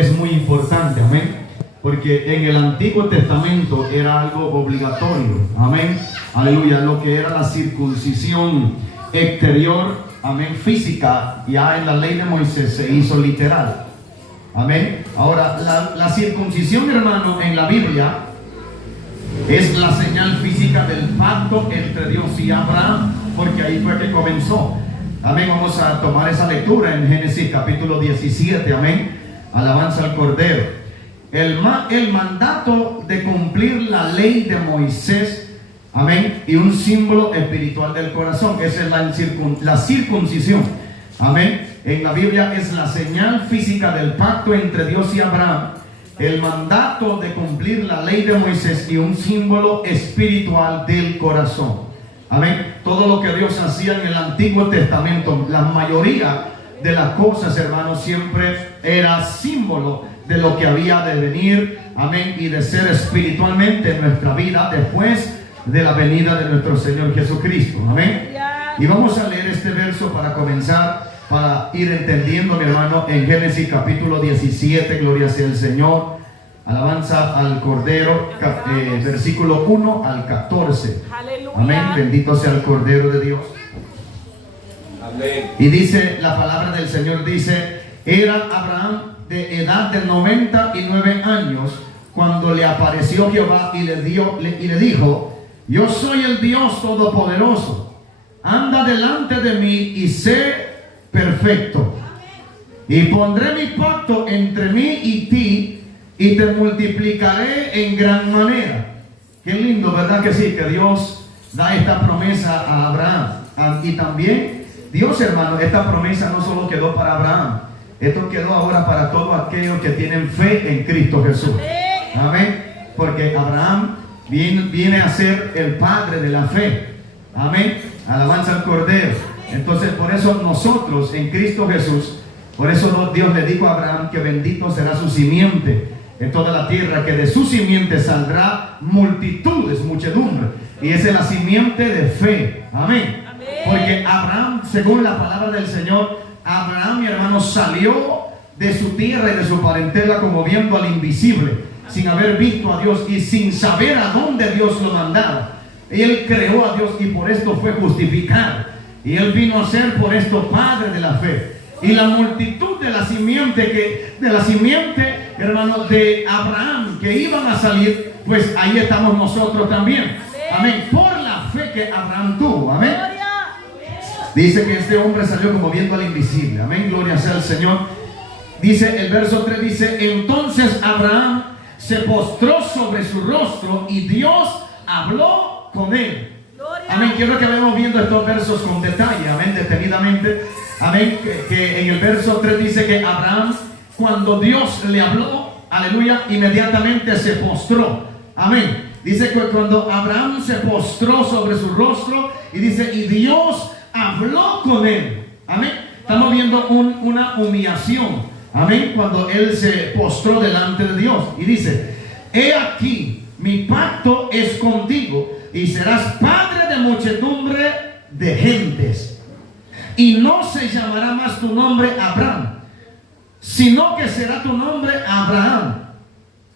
es muy importante, amén, porque en el Antiguo Testamento era algo obligatorio, amén, aleluya, lo que era la circuncisión exterior, amén, física, ya en la ley de Moisés se hizo literal, amén. Ahora, la circuncisión, hermano, en la Biblia es la señal física del pacto entre Dios y Abraham, porque ahí fue que comenzó. Amén. Vamos a tomar esa lectura en Génesis capítulo 17. Amén. Alabanza al Cordero. El mandato de cumplir la ley de Moisés. Amén. Y un símbolo espiritual del corazón. Esa es la circuncisión. Amén. En la Biblia es la señal física del pacto entre Dios y Abraham. El mandato de cumplir la ley de Moisés y un símbolo espiritual del corazón. Amén. Todo lo que Dios hacía en el Antiguo Testamento, la mayoría de las cosas, hermanos, siempre era símbolo de lo que había de venir, amén, y de ser espiritualmente en nuestra vida después de la venida de nuestro Señor Jesucristo. Amén. Y vamos a leer este verso para comenzar, para ir entendiendo, mi hermano, en Génesis capítulo 17, gloria sea el Señor, alabanza al Cordero, versículo 1 al 14. Aleluya. Amén, bendito sea el Cordero de Dios. Amén. Y dice, la palabra del Señor dice, era Abraham de edad de 99 años cuando le apareció Jehová y le dijo, yo soy el Dios Todopoderoso, anda delante de mí y sé perfecto, y pondré mi pacto entre mí y ti, y te multiplicaré en gran manera. Qué lindo, ¿verdad que sí? Que Dios da esta promesa a Abraham. Y también Dios, hermano, esta promesa no solo quedó para Abraham, esto quedó ahora para todos aquellos que tienen fe en Cristo Jesús. Amén. Porque Abraham viene a ser el padre de la fe. Amén. Alabanza al Cordero. Entonces, por eso nosotros en Cristo Jesús, por eso Dios le dijo a Abraham que bendito será su simiente en toda la tierra, que de su simiente saldrá multitudes, muchedumbre. Y esa es la simiente de fe. Amén. Amén. Porque Abraham, según la palabra del Señor, Abraham, mi hermano, salió de su tierra y de su parentela como viendo al invisible, sin haber visto a Dios y sin saber a dónde Dios lo mandaba. Y él creó a Dios y por esto fue justificado. Y él vino a ser por esto padre de la fe. Y la multitud de la simiente, hermano, de Abraham que iban a salir, pues ahí estamos nosotros también. Amén. Por la fe que Abraham tuvo. Amén. Dice que este hombre salió como viendo al invisible. Amén. Gloria sea al Señor. Dice el verso 3, dice, entonces Abraham se postró sobre su rostro y Dios habló con él. Amén. Quiero que vayamos viendo estos versos con detalle. Amén. Detenidamente. Amén. Que en el verso 3 dice que Abraham, cuando Dios le habló, aleluya, inmediatamente se postró. Amén. Dice que cuando Abraham se postró sobre su rostro y dice, y Dios habló con él. Amén. Estamos viendo una humillación. Amén. Cuando él se postró delante de Dios y dice, he aquí, mi pacto es contigo y serás padre de muchedumbre de gentes. Y no se llamará más tu nombre Abraham, sino que será tu nombre Abraham,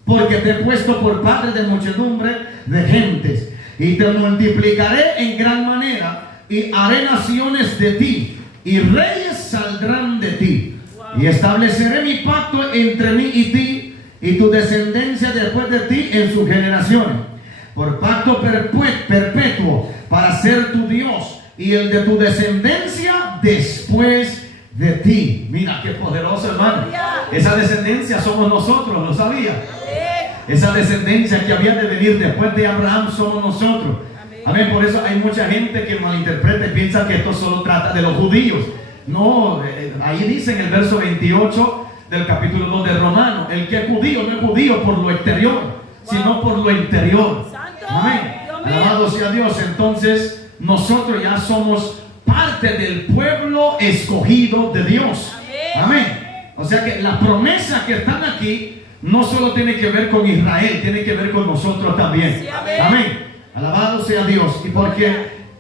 porque te he puesto por padre de muchedumbre de gentes. Y te multiplicaré en gran manera, y haré naciones de ti, y reyes saldrán de ti. Y estableceré mi pacto entre mí y ti, y tu descendencia después de ti en sus generaciones, por pacto perpetuo, para ser tu Dios, y el de tu descendencia después de ti. Mira qué poderoso, hermano. Esa descendencia somos nosotros, ¿lo sabía? Esa descendencia que había de venir después de Abraham somos nosotros. Amén. Por eso hay mucha gente que malinterpreta y piensa que esto solo trata de los judíos. No, ahí dice en el verso 28 del capítulo 2 de Romanos, el que es judío no es judío por lo exterior, sino por lo interior. Amén. Alabado sea Dios. Entonces nosotros ya somos parte del pueblo escogido de Dios. Amén. O sea que las promesas que están aquí no solo tiene que ver con Israel, tiene que ver con nosotros también. Sí, amén. Amén. Alabado sea Dios.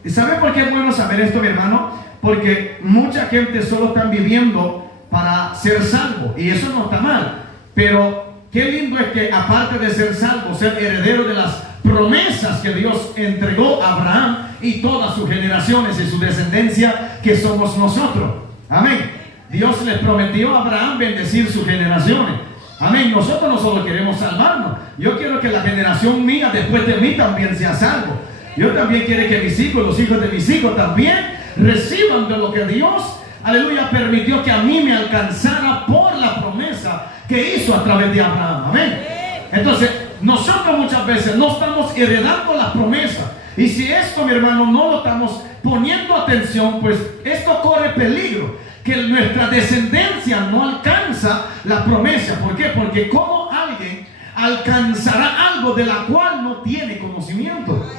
¿Y sabe por qué es bueno saber esto, mi hermano? Porque mucha gente solo está viviendo para ser salvo, y eso no está mal. Pero qué lindo es que, aparte de ser salvo, ser heredero de las promesas que Dios entregó a Abraham y todas sus generaciones y su descendencia, que somos nosotros. Amén. Dios les prometió a Abraham bendecir sus generaciones. Amén. Nosotros no solo queremos salvarnos. Yo quiero que la generación mía después de mí también sea salvo. Yo también quiero que mis hijos, los hijos de mis hijos también reciban de lo que Dios, aleluya, permitió que a mí me alcanzara por la promesa que hizo a través de Abraham. Amén. Entonces, nosotros muchas veces no estamos heredando la promesa. Y si esto, mi hermano, no lo estamos poniendo atención, pues esto corre peligro, que nuestra descendencia no alcanza la promesa. ¿Por qué? Porque ¿cómo alguien alcanzará algo de la cual no tiene conocimiento?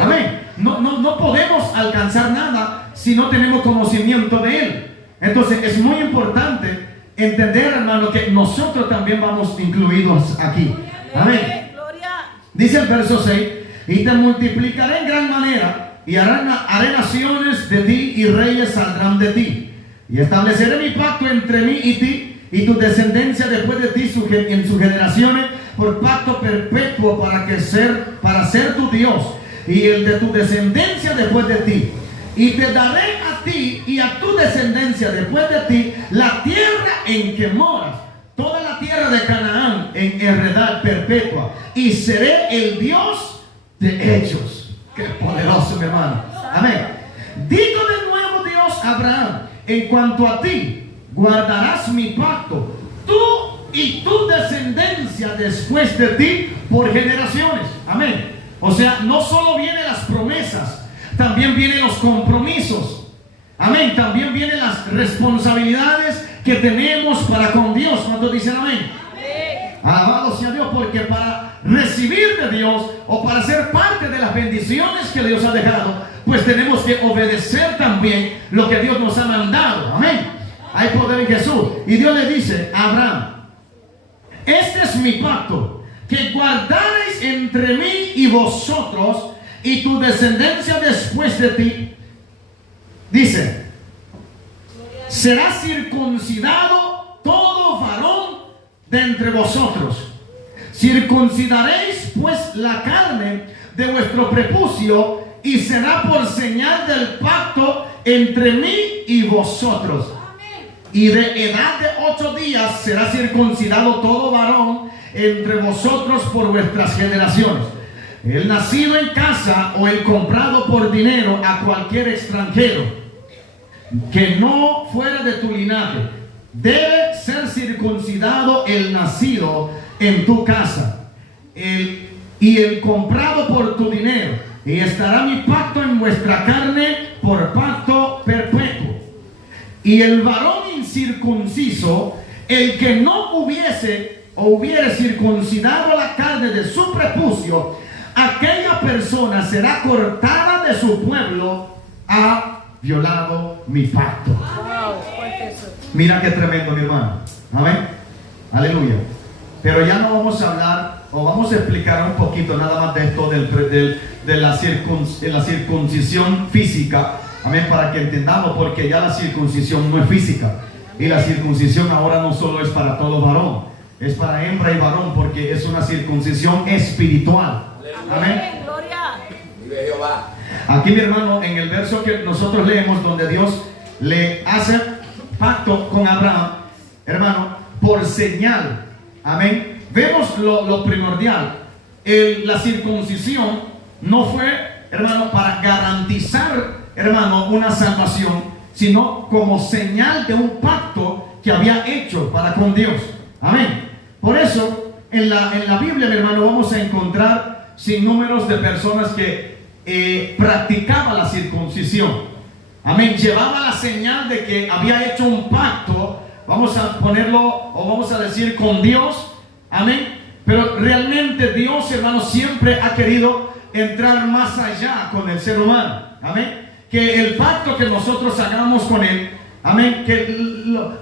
Amén. No podemos alcanzar nada si no tenemos conocimiento de él. Entonces es muy importante entender, hermano, que nosotros también vamos incluidos aquí. Amén. Dice el verso 6: y te multiplicaré en gran manera, y haré naciones de ti, y reyes saldrán de ti. Y estableceré mi pacto entre mí y ti, y tu descendencia después de ti en sus generaciones, por pacto perpetuo para ser tu Dios, y el de tu descendencia después de ti. Y te daré a ti y a tu descendencia después de ti la tierra en que moras, toda la tierra de Canaán en heredad perpetua, y seré el Dios de ellos. Qué poderoso, mi hermano. Amén. Digo de nuevo Dios a Abraham: en cuanto a ti, guardarás mi pacto, tú y tu descendencia después de ti por generaciones. Amén. O sea, no solo vienen las promesas, también vienen los compromisos. Amén. También vienen las responsabilidades que tenemos para con Dios. ¿Cuántos dicen amén? Amén. Alabado sea Dios, porque para recibir de Dios o para ser parte de las bendiciones que Dios ha dejado, pues tenemos que obedecer también lo que Dios nos ha mandado. Amén. Hay poder en Jesús. Y Dios le dice a Abraham: este es mi pacto, que guardaréis entre mí y vosotros y tu descendencia después de ti. Dice: será circuncidado todo varón de entre vosotros. Circuncidaréis pues la carne de vuestro prepucio, y será por señal del pacto entre mí y vosotros. Y de edad de 8 días será circuncidado todo varón entre vosotros por vuestras generaciones. El nacido en casa o el comprado por dinero a cualquier extranjero que no fuera de tu linaje, debe ser circuncidado el nacido en tu casa, y el comprado por tu dinero, y estará mi pacto en vuestra carne por pacto perpetuo. Y el varón incircunciso, el que no hubiere circuncidado la carne de su prepucio, aquella persona será cortada de su pueblo, ha violado mi pacto. Mira qué tremendo, mi hermano. Amén. Aleluya. Pero ya no vamos a hablar, o vamos a explicar un poquito nada más de esto de la circuncisión física. Amén, para que entendamos, porque ya la circuncisión no es física. Y la circuncisión ahora no solo es para todo varón, es para hembra y varón, porque es una circuncisión espiritual. Amén. Vive Jehová. Aquí, mi hermano, en el verso que nosotros leemos, donde Dios le hace pacto con Abraham, hermano, por señal. Amén. Vemos lo primordial. La circuncisión no fue, hermano, para garantizar, hermano, una salvación, sino como señal de un pacto que había hecho para con Dios. Amén. Por eso, en la Biblia, mi hermano, vamos a encontrar sinnúmeros de personas que practicaban la circuncisión. Amén. Llevaba la señal de que había hecho un pacto, vamos a ponerlo, o vamos a decir, con Dios. Amén. Pero realmente Dios, hermano, siempre ha querido entrar más allá con el ser humano. Amén. Que el pacto que nosotros hagamos con Él, amén, que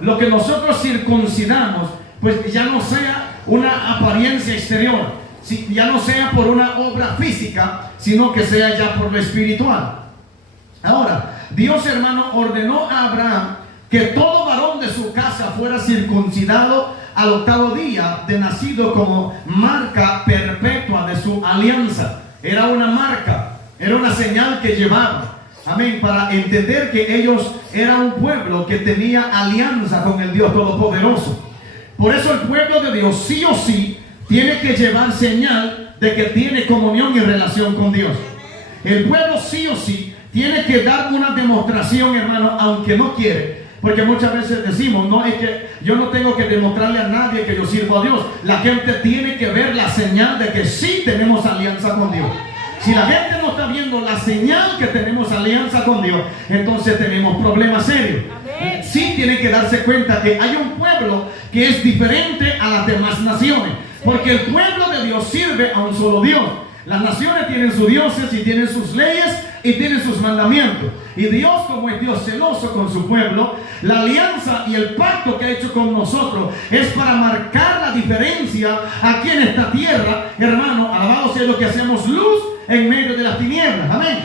lo que nosotros circuncidamos, pues ya no sea una apariencia exterior, ya no sea por una obra física, sino que sea ya por lo espiritual. Ahora, Dios, hermano, ordenó a Abraham que todo varón de su casa fuera circuncidado al octavo día de nacido como marca perpetua de su alianza. Era una marca, era una señal que llevaban. Amén, para entender que ellos eran un pueblo que tenía alianza con el Dios Todopoderoso. Por eso el pueblo de Dios sí o sí tiene que llevar señal de que tiene comunión y relación con Dios. El pueblo sí o sí tiene que dar una demostración, hermano, aunque no quiere. Porque muchas veces decimos, no, es que yo no tengo que demostrarle a nadie que yo sirvo a Dios. La gente tiene que ver la señal de que sí tenemos alianza con Dios. Si la gente no está viendo la señal que tenemos alianza con Dios, entonces tenemos problemas serios. Sí tienen que darse cuenta que hay un pueblo que es diferente a las demás naciones. Porque el pueblo de Dios sirve a un solo Dios. Las naciones tienen sus dioses y tienen sus leyes y tienen sus mandamientos. Y Dios, como es Dios celoso con su pueblo, la alianza y el pacto que ha hecho con nosotros es para marcar la diferencia aquí en esta tierra. Hermano, alabado sea lo que hacemos luz en medio de las tinieblas. Amén.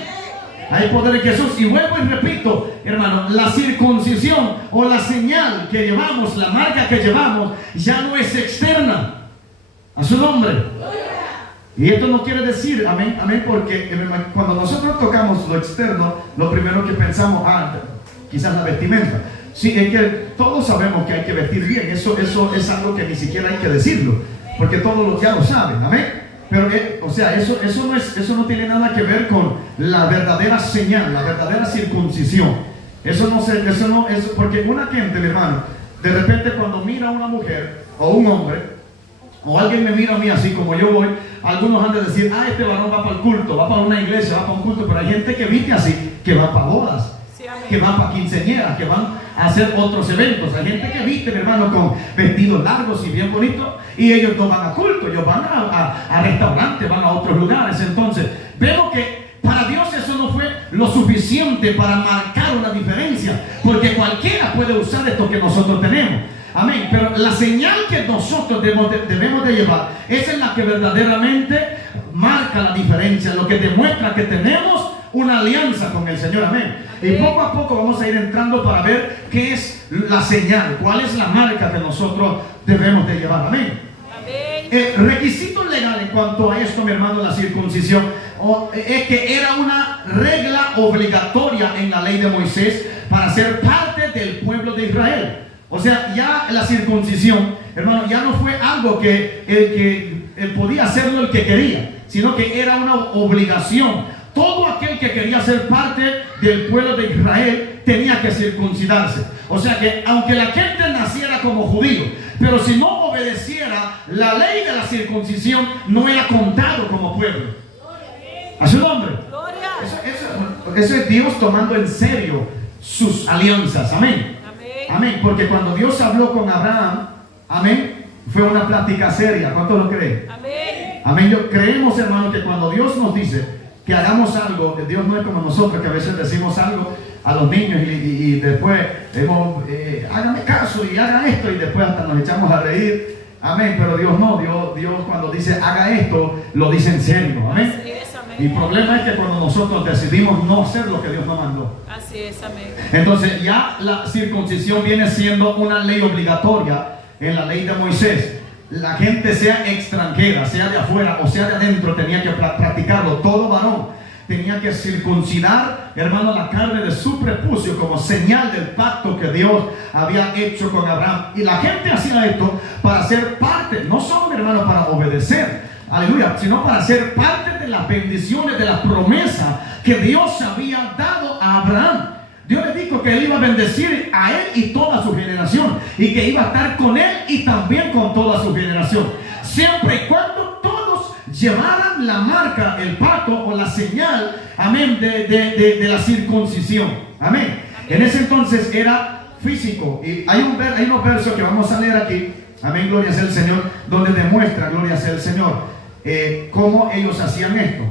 Hay poder en Jesús. Y vuelvo y repito, hermano, la circuncisión o la señal que llevamos, la marca que llevamos, ya no es externa. A su nombre. Y esto no quiere decir, amén, amén, porque cuando nosotros tocamos lo externo, lo primero que pensamos, quizás la vestimenta. Sí, es que todos sabemos que hay que vestir bien. Eso es algo que ni siquiera hay que decirlo, porque todos ya lo saben, amén. Pero, o sea, eso no tiene nada que ver con la verdadera señal, la verdadera circuncisión. Eso no es, porque una gente, mi hermano, de repente cuando mira a una mujer o un hombre, o alguien me mira a mí así como yo voy, algunos han de decir, este varón va para el culto, va para una iglesia, va para un culto, pero hay gente que viste así, que va para bodas, que va para quinceañeras, que van a hacer otros eventos. Hay gente que viste, mi hermano, con vestidos largos y bien bonitos, y ellos no van a culto, ellos van a restaurantes, van a otros lugares. Entonces, vemos que para Dios eso no fue lo suficiente para marcar una diferencia, porque cualquiera puede usar esto que nosotros tenemos. Amén, pero la señal que nosotros debemos de llevar es en la que verdaderamente marca la diferencia, lo que demuestra que tenemos una alianza con el Señor. Amén. Y poco a poco vamos a ir entrando para ver qué es la señal, cuál es la marca que nosotros debemos de llevar. Amén. Requisito legal en cuanto a esto, mi hermano, la circuncisión, es que era una regla obligatoria en la ley de Moisés para ser parte del pueblo de Israel. O sea, ya la circuncisión, hermano, ya no fue algo que él podía hacerlo el que quería, sino que era una obligación. Todo aquel que quería ser parte del pueblo de Israel tenía que circuncidarse. O sea que aunque la gente naciera como judío, pero si no obedeciera la ley de la circuncisión, no era contado como pueblo. A su nombre. Eso es Dios tomando en serio sus alianzas. Amén. Amén, porque cuando Dios habló con Abraham, amén, fue una plática seria. ¿Cuántos lo creen? Amén. Amén. Creemos, hermano, que cuando Dios nos dice que hagamos algo, Dios no es como nosotros, que a veces decimos algo a los niños y después hágame caso y haga esto, y después hasta nos echamos a reír. Amén. Pero Dios no, Dios cuando dice haga esto, lo dice en serio. Amén. Y el problema es que cuando nosotros decidimos no hacer lo que Dios nos mandó. Así es, amén. Entonces ya la circuncisión viene siendo una ley obligatoria en la ley de Moisés. La gente, sea extranjera, sea de afuera o sea de adentro, tenía que practicarlo. Todo varón tenía que circuncidar, hermano, la carne de su prepucio como señal del pacto que Dios había hecho con Abraham. Y la gente hacía esto para ser parte, no solo, hermano, para obedecer, aleluya, sino para ser parte de las bendiciones, de las promesas que Dios había dado a Abraham. Dios le dijo que él iba a bendecir a él y toda su generación, y que iba a estar con él y también con toda su generación, siempre y cuando todos llevaran la marca, el pacto o la señal, amén, de la circuncisión. Amén. En ese entonces era físico, y hay unos versos que vamos a leer aquí, amén, gloria sea el Señor, donde demuestra, gloria sea el Señor, cómo ellos hacían esto.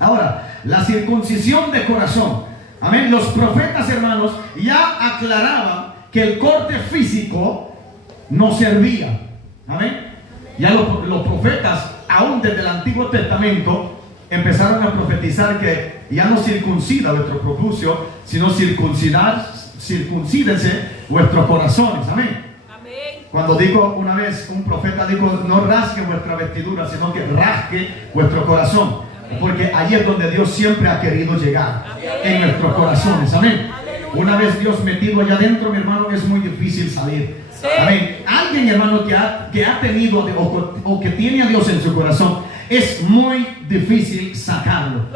Ahora, la circuncisión de corazón. Amén. Los profetas, hermanos, ya aclaraban que el corte físico no servía. Amén. Ya los profetas, aún desde el Antiguo Testamento, empezaron a profetizar que ya no circuncida vuestro prepucio, sino circuncídense vuestros corazones. Amén. Cuando dijo una vez, un profeta dijo, no rasgue vuestra vestidura, sino que rasgue vuestro corazón. Porque allí es donde Dios siempre ha querido llegar, en nuestros corazones. Amén. Una vez Dios metido allá adentro, mi hermano, es muy difícil salir. Amén. Alguien, hermano, que ha tenido o que tiene a Dios en su corazón, es muy difícil sacarlo.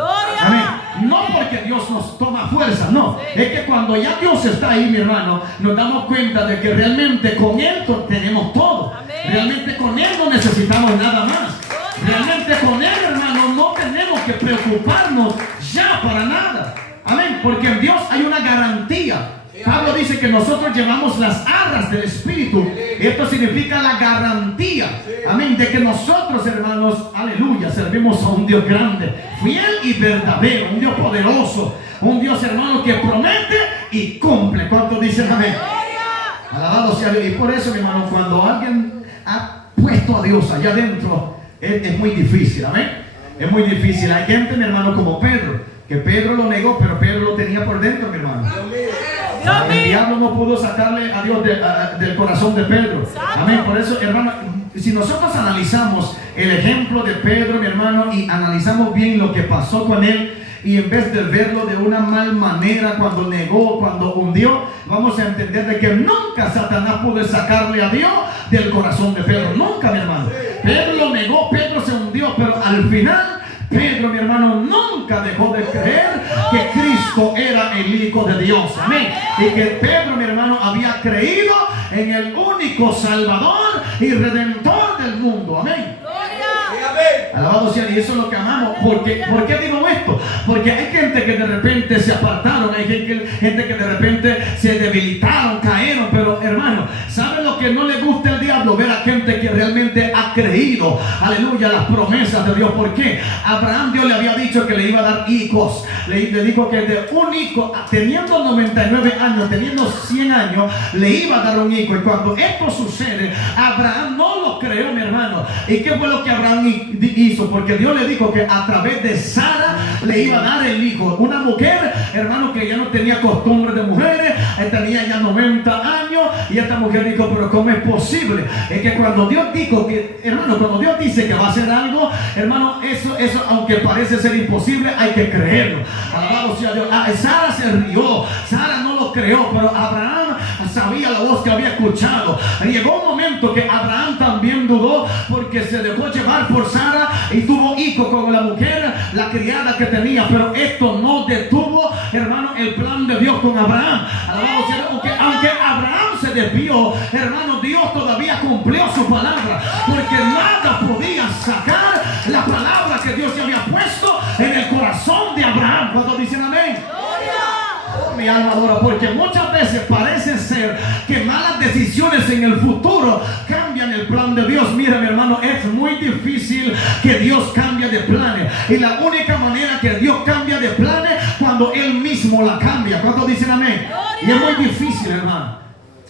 Amén. No porque Dios nos toma fuerza, no. Es que cuando ya Dios está ahí, mi hermano, nos damos cuenta de que realmente con Él tenemos todo. Realmente con Él no necesitamos nada más. Realmente con Él, hermano, no tenemos que preocuparnos ya para nada. Amén. Porque en Dios hay una garantía. Pablo dice que nosotros llevamos las arras del Espíritu. Esto significa la garantía, amén, de que nosotros, hermanos, aleluya, servimos a un Dios grande, fiel y verdadero, un Dios poderoso, un Dios, hermano, que promete y cumple. ¿Cuántos dicen amén? Alabado sea Dios. Y por eso, mi hermano, cuando alguien ha puesto a Dios allá adentro, es muy difícil, amén. Es muy difícil. Hay gente, mi hermano, como Pedro, que Pedro lo negó, pero Pedro lo tenía por dentro, mi hermano. El diablo no pudo sacarle a Dios del corazón de Pedro. Amén. Por eso, hermano, si nosotros analizamos el ejemplo de Pedro, mi hermano, y analizamos bien lo que pasó con él, y en vez de verlo de una mal manera, cuando negó, cuando hundió, vamos a entender de que nunca Satanás pudo sacarle a Dios del corazón de Pedro. Nunca, mi hermano. Pedro lo negó, Pedro se hundió, pero al final Pedro, mi hermano, nunca dejó de creer que Cristo era el Hijo de Dios. Amén. Y que Pedro, mi hermano, había creído en el único Salvador y Redentor del mundo. Amén. Alabado sea, y eso es lo que amamos. ¿Por qué digo esto? Porque hay gente que de repente se apartaron, hay gente que de repente se debilitaron, cayeron. Pero hermano, ¿sabe lo que no le gusta al diablo? Ver a gente que realmente ha creído, aleluya, las promesas de Dios. ¿Por qué? Abraham, Dios le había dicho que le iba a dar hijos. Le dijo que de un hijo, teniendo 99 años, teniendo 100 años, le iba a dar un hijo. Y cuando esto sucede, Abraham no lo creó, mi hermano. ¿Y qué fue lo que Abraham hizo? Porque Dios le dijo que a través de Sara le iba a dar el hijo. Una mujer, hermano, que ya no tenía costumbre de mujeres, tenía ya 90 años, y esta mujer dijo, pero ¿cómo es posible? Es que cuando Dios dijo que, hermano, cuando Dios dice que va a hacer algo, hermano, eso aunque parece ser imposible, hay que creerlo. Alabado sea Dios. Sara se rió, Sara no lo creó, pero Abraham sabía la voz que había escuchado. Llegó un momento que Abraham también dudó, porque se dejó llevar por Sara y tuvo hijo con la mujer, la criada que tenía. Pero esto no detuvo, hermano, el plan de Dios con Abraham. Alabado sea Dios. Aunque Abraham se desvió, hermano, Dios todavía cumplió su palabra, porque nada podía sacar la palabra que Dios se había puesto en el corazón de Abraham. ¿Cuántos dicen amén? Oh, mi alma adora, porque muchas veces parece ser que malas decisiones en el futuro cambian el plan de Dios. Mira, mi hermano, es muy difícil que Dios cambie de planes, y la única manera que Dios cambia de planes cuando Él mismo la cambia. ¿Cuántos dicen amén? Y es muy difícil, hermano.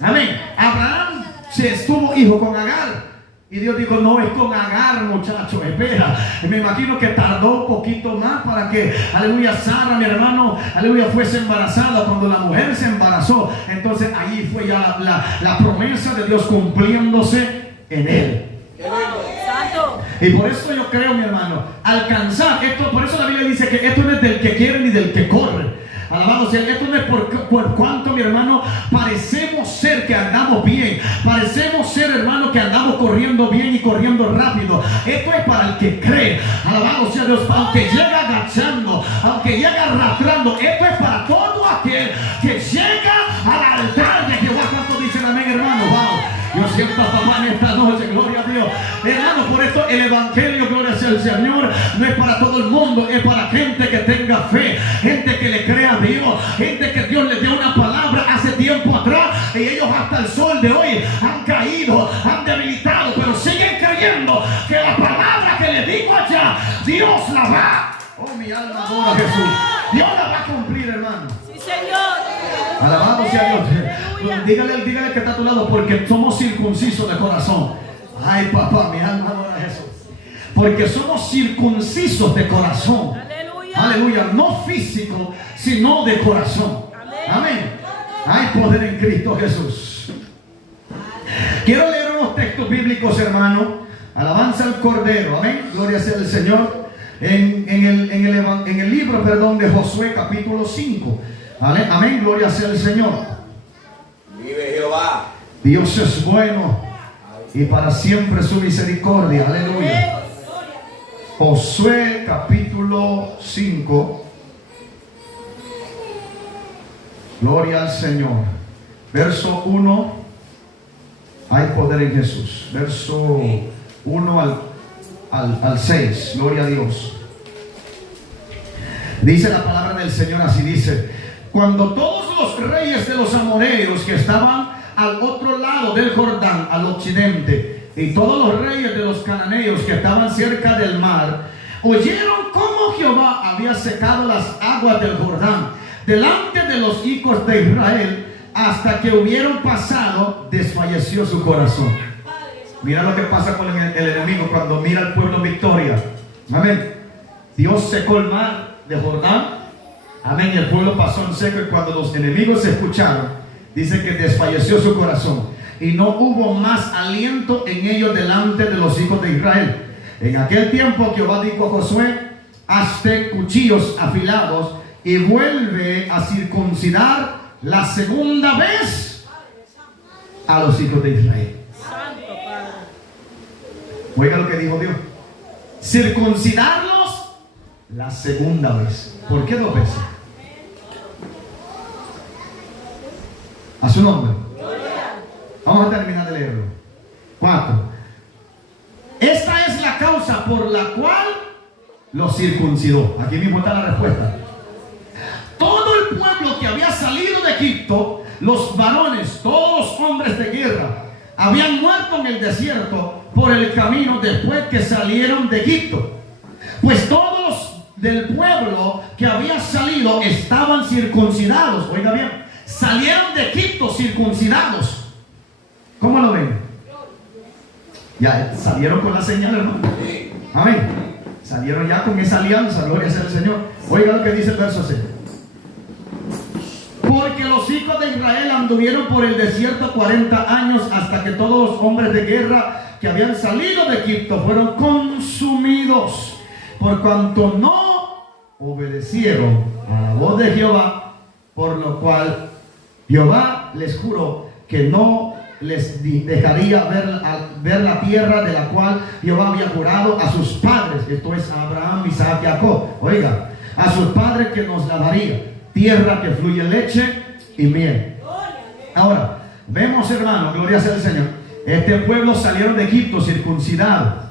Amén. Abraham se estuvo hijo con Agar, y Dios dijo, no, es con Agar, muchacho, espera. Y me imagino que tardó un poquito más para que, aleluya, Sara, mi hermano, aleluya, fuese embarazada. Cuando la mujer se embarazó, entonces ahí fue ya la promesa de Dios cumpliéndose en él. Y por eso yo creo, mi hermano, alcanzar esto, por eso la Biblia dice que esto no es del que quiere ni del que corre. Alabado sea, esto no es por cuanto, mi hermano, parecemos ser que andamos bien, parecemos ser, hermano, que andamos corriendo bien y corriendo rápido. Esto es para el que cree. Alabado sea Dios. Aunque llega agachando, aunque llega arrastrando, esto es para todo aquel que llega al altar de Jehová. ¿Cuántos dicen amén, hermano? Wow. Yo siento, papá, en esta noche, gloria a Dios. Hermano, por esto el evangelio, gloria sea el Señor, no es para todo el mundo, es para gente que tenga fe, gente que le crea a Dios, gente que Dios le dio una palabra hace tiempo atrás, y ellos hasta el sol de hoy han caído, han debilitado, pero siguen creyendo que la palabra que le digo allá, Dios la va. Oh, mi alma adora a Jesús. Dios la va a cumplir, hermano. Sí, Señor. Alabado sea Dios. Dígale que está a tu lado, porque somos circuncisos de corazón. Ay, papá, mi alma adora a Jesús. Porque somos circuncisos de corazón. Aleluya. Aleluya. No físico, sino de corazón. Amén. Hay poder en Cristo Jesús. Quiero leer nuevos textos bíblicos, hermano. Alabanza al Cordero, amén. Gloria sea el Señor. En el libro, de Josué, capítulo 5. Amén, gloria sea el Señor. Vive Jehová. Dios es bueno y para siempre su misericordia. Aleluya. Josué, capítulo 5. Gloria al Señor. Verso 1. Hay poder en Jesús. Verso 1 al 6. Gloria a Dios. Dice la palabra del Señor así, dice: cuando todos los reyes de los amorreos que estaban al otro lado del Jordán, al occidente, y todos los reyes de los cananeos que estaban cerca del mar, oyeron cómo Jehová había secado las aguas del Jordán delante de los hijos de Israel, hasta que hubieron pasado, desfalleció su corazón. Mira lo que pasa con el enemigo cuando mira al pueblo en victoria. Amén. Dios secó el mar de Jordán. Amén. Y el pueblo pasó en seco. Y cuando los enemigos se escucharon, dice que desfalleció su corazón. Y no hubo más aliento en ellos delante de los hijos de Israel. En aquel tiempo Jehová dijo a Josué: hazte cuchillos afilados y vuelve a circuncidar la segunda vez a los hijos de Israel. Oiga lo que dijo Dios: circuncidarlos la segunda vez. ¿Por qué 2 veces? A su nombre. Vamos a terminar de leerlo. 4. Esta es la causa por la cual los circuncidó. Aquí mismo está la respuesta. Todo el pueblo que había salido de Egipto, los varones, todos los hombres de guerra, habían muerto en el desierto por el camino después que salieron de Egipto. Pues todos del pueblo que había salido estaban circuncidados. Oiga bien, salieron de Egipto circuncidados. ¿Cómo lo ven? Ya salieron con la señal, hermano. Amén. Salieron ya con esa alianza. Gloria sea al Señor. Oiga lo que dice el verso 6. Porque los hijos de Israel anduvieron por el desierto 40 años, hasta que todos los hombres de guerra que habían salido de Egipto fueron consumidos, por cuanto no obedecieron a la voz de Jehová, por lo cual Jehová les juró que no les dejaría ver la tierra de la cual Jehová había jurado a sus padres, esto es a Abraham, Isaac y Jacob. Oiga, a sus padres que nos la daría, tierra que fluye leche y miel. Ahora, vemos, hermano, gloria sea al Señor, este pueblo salieron de Egipto circuncidado.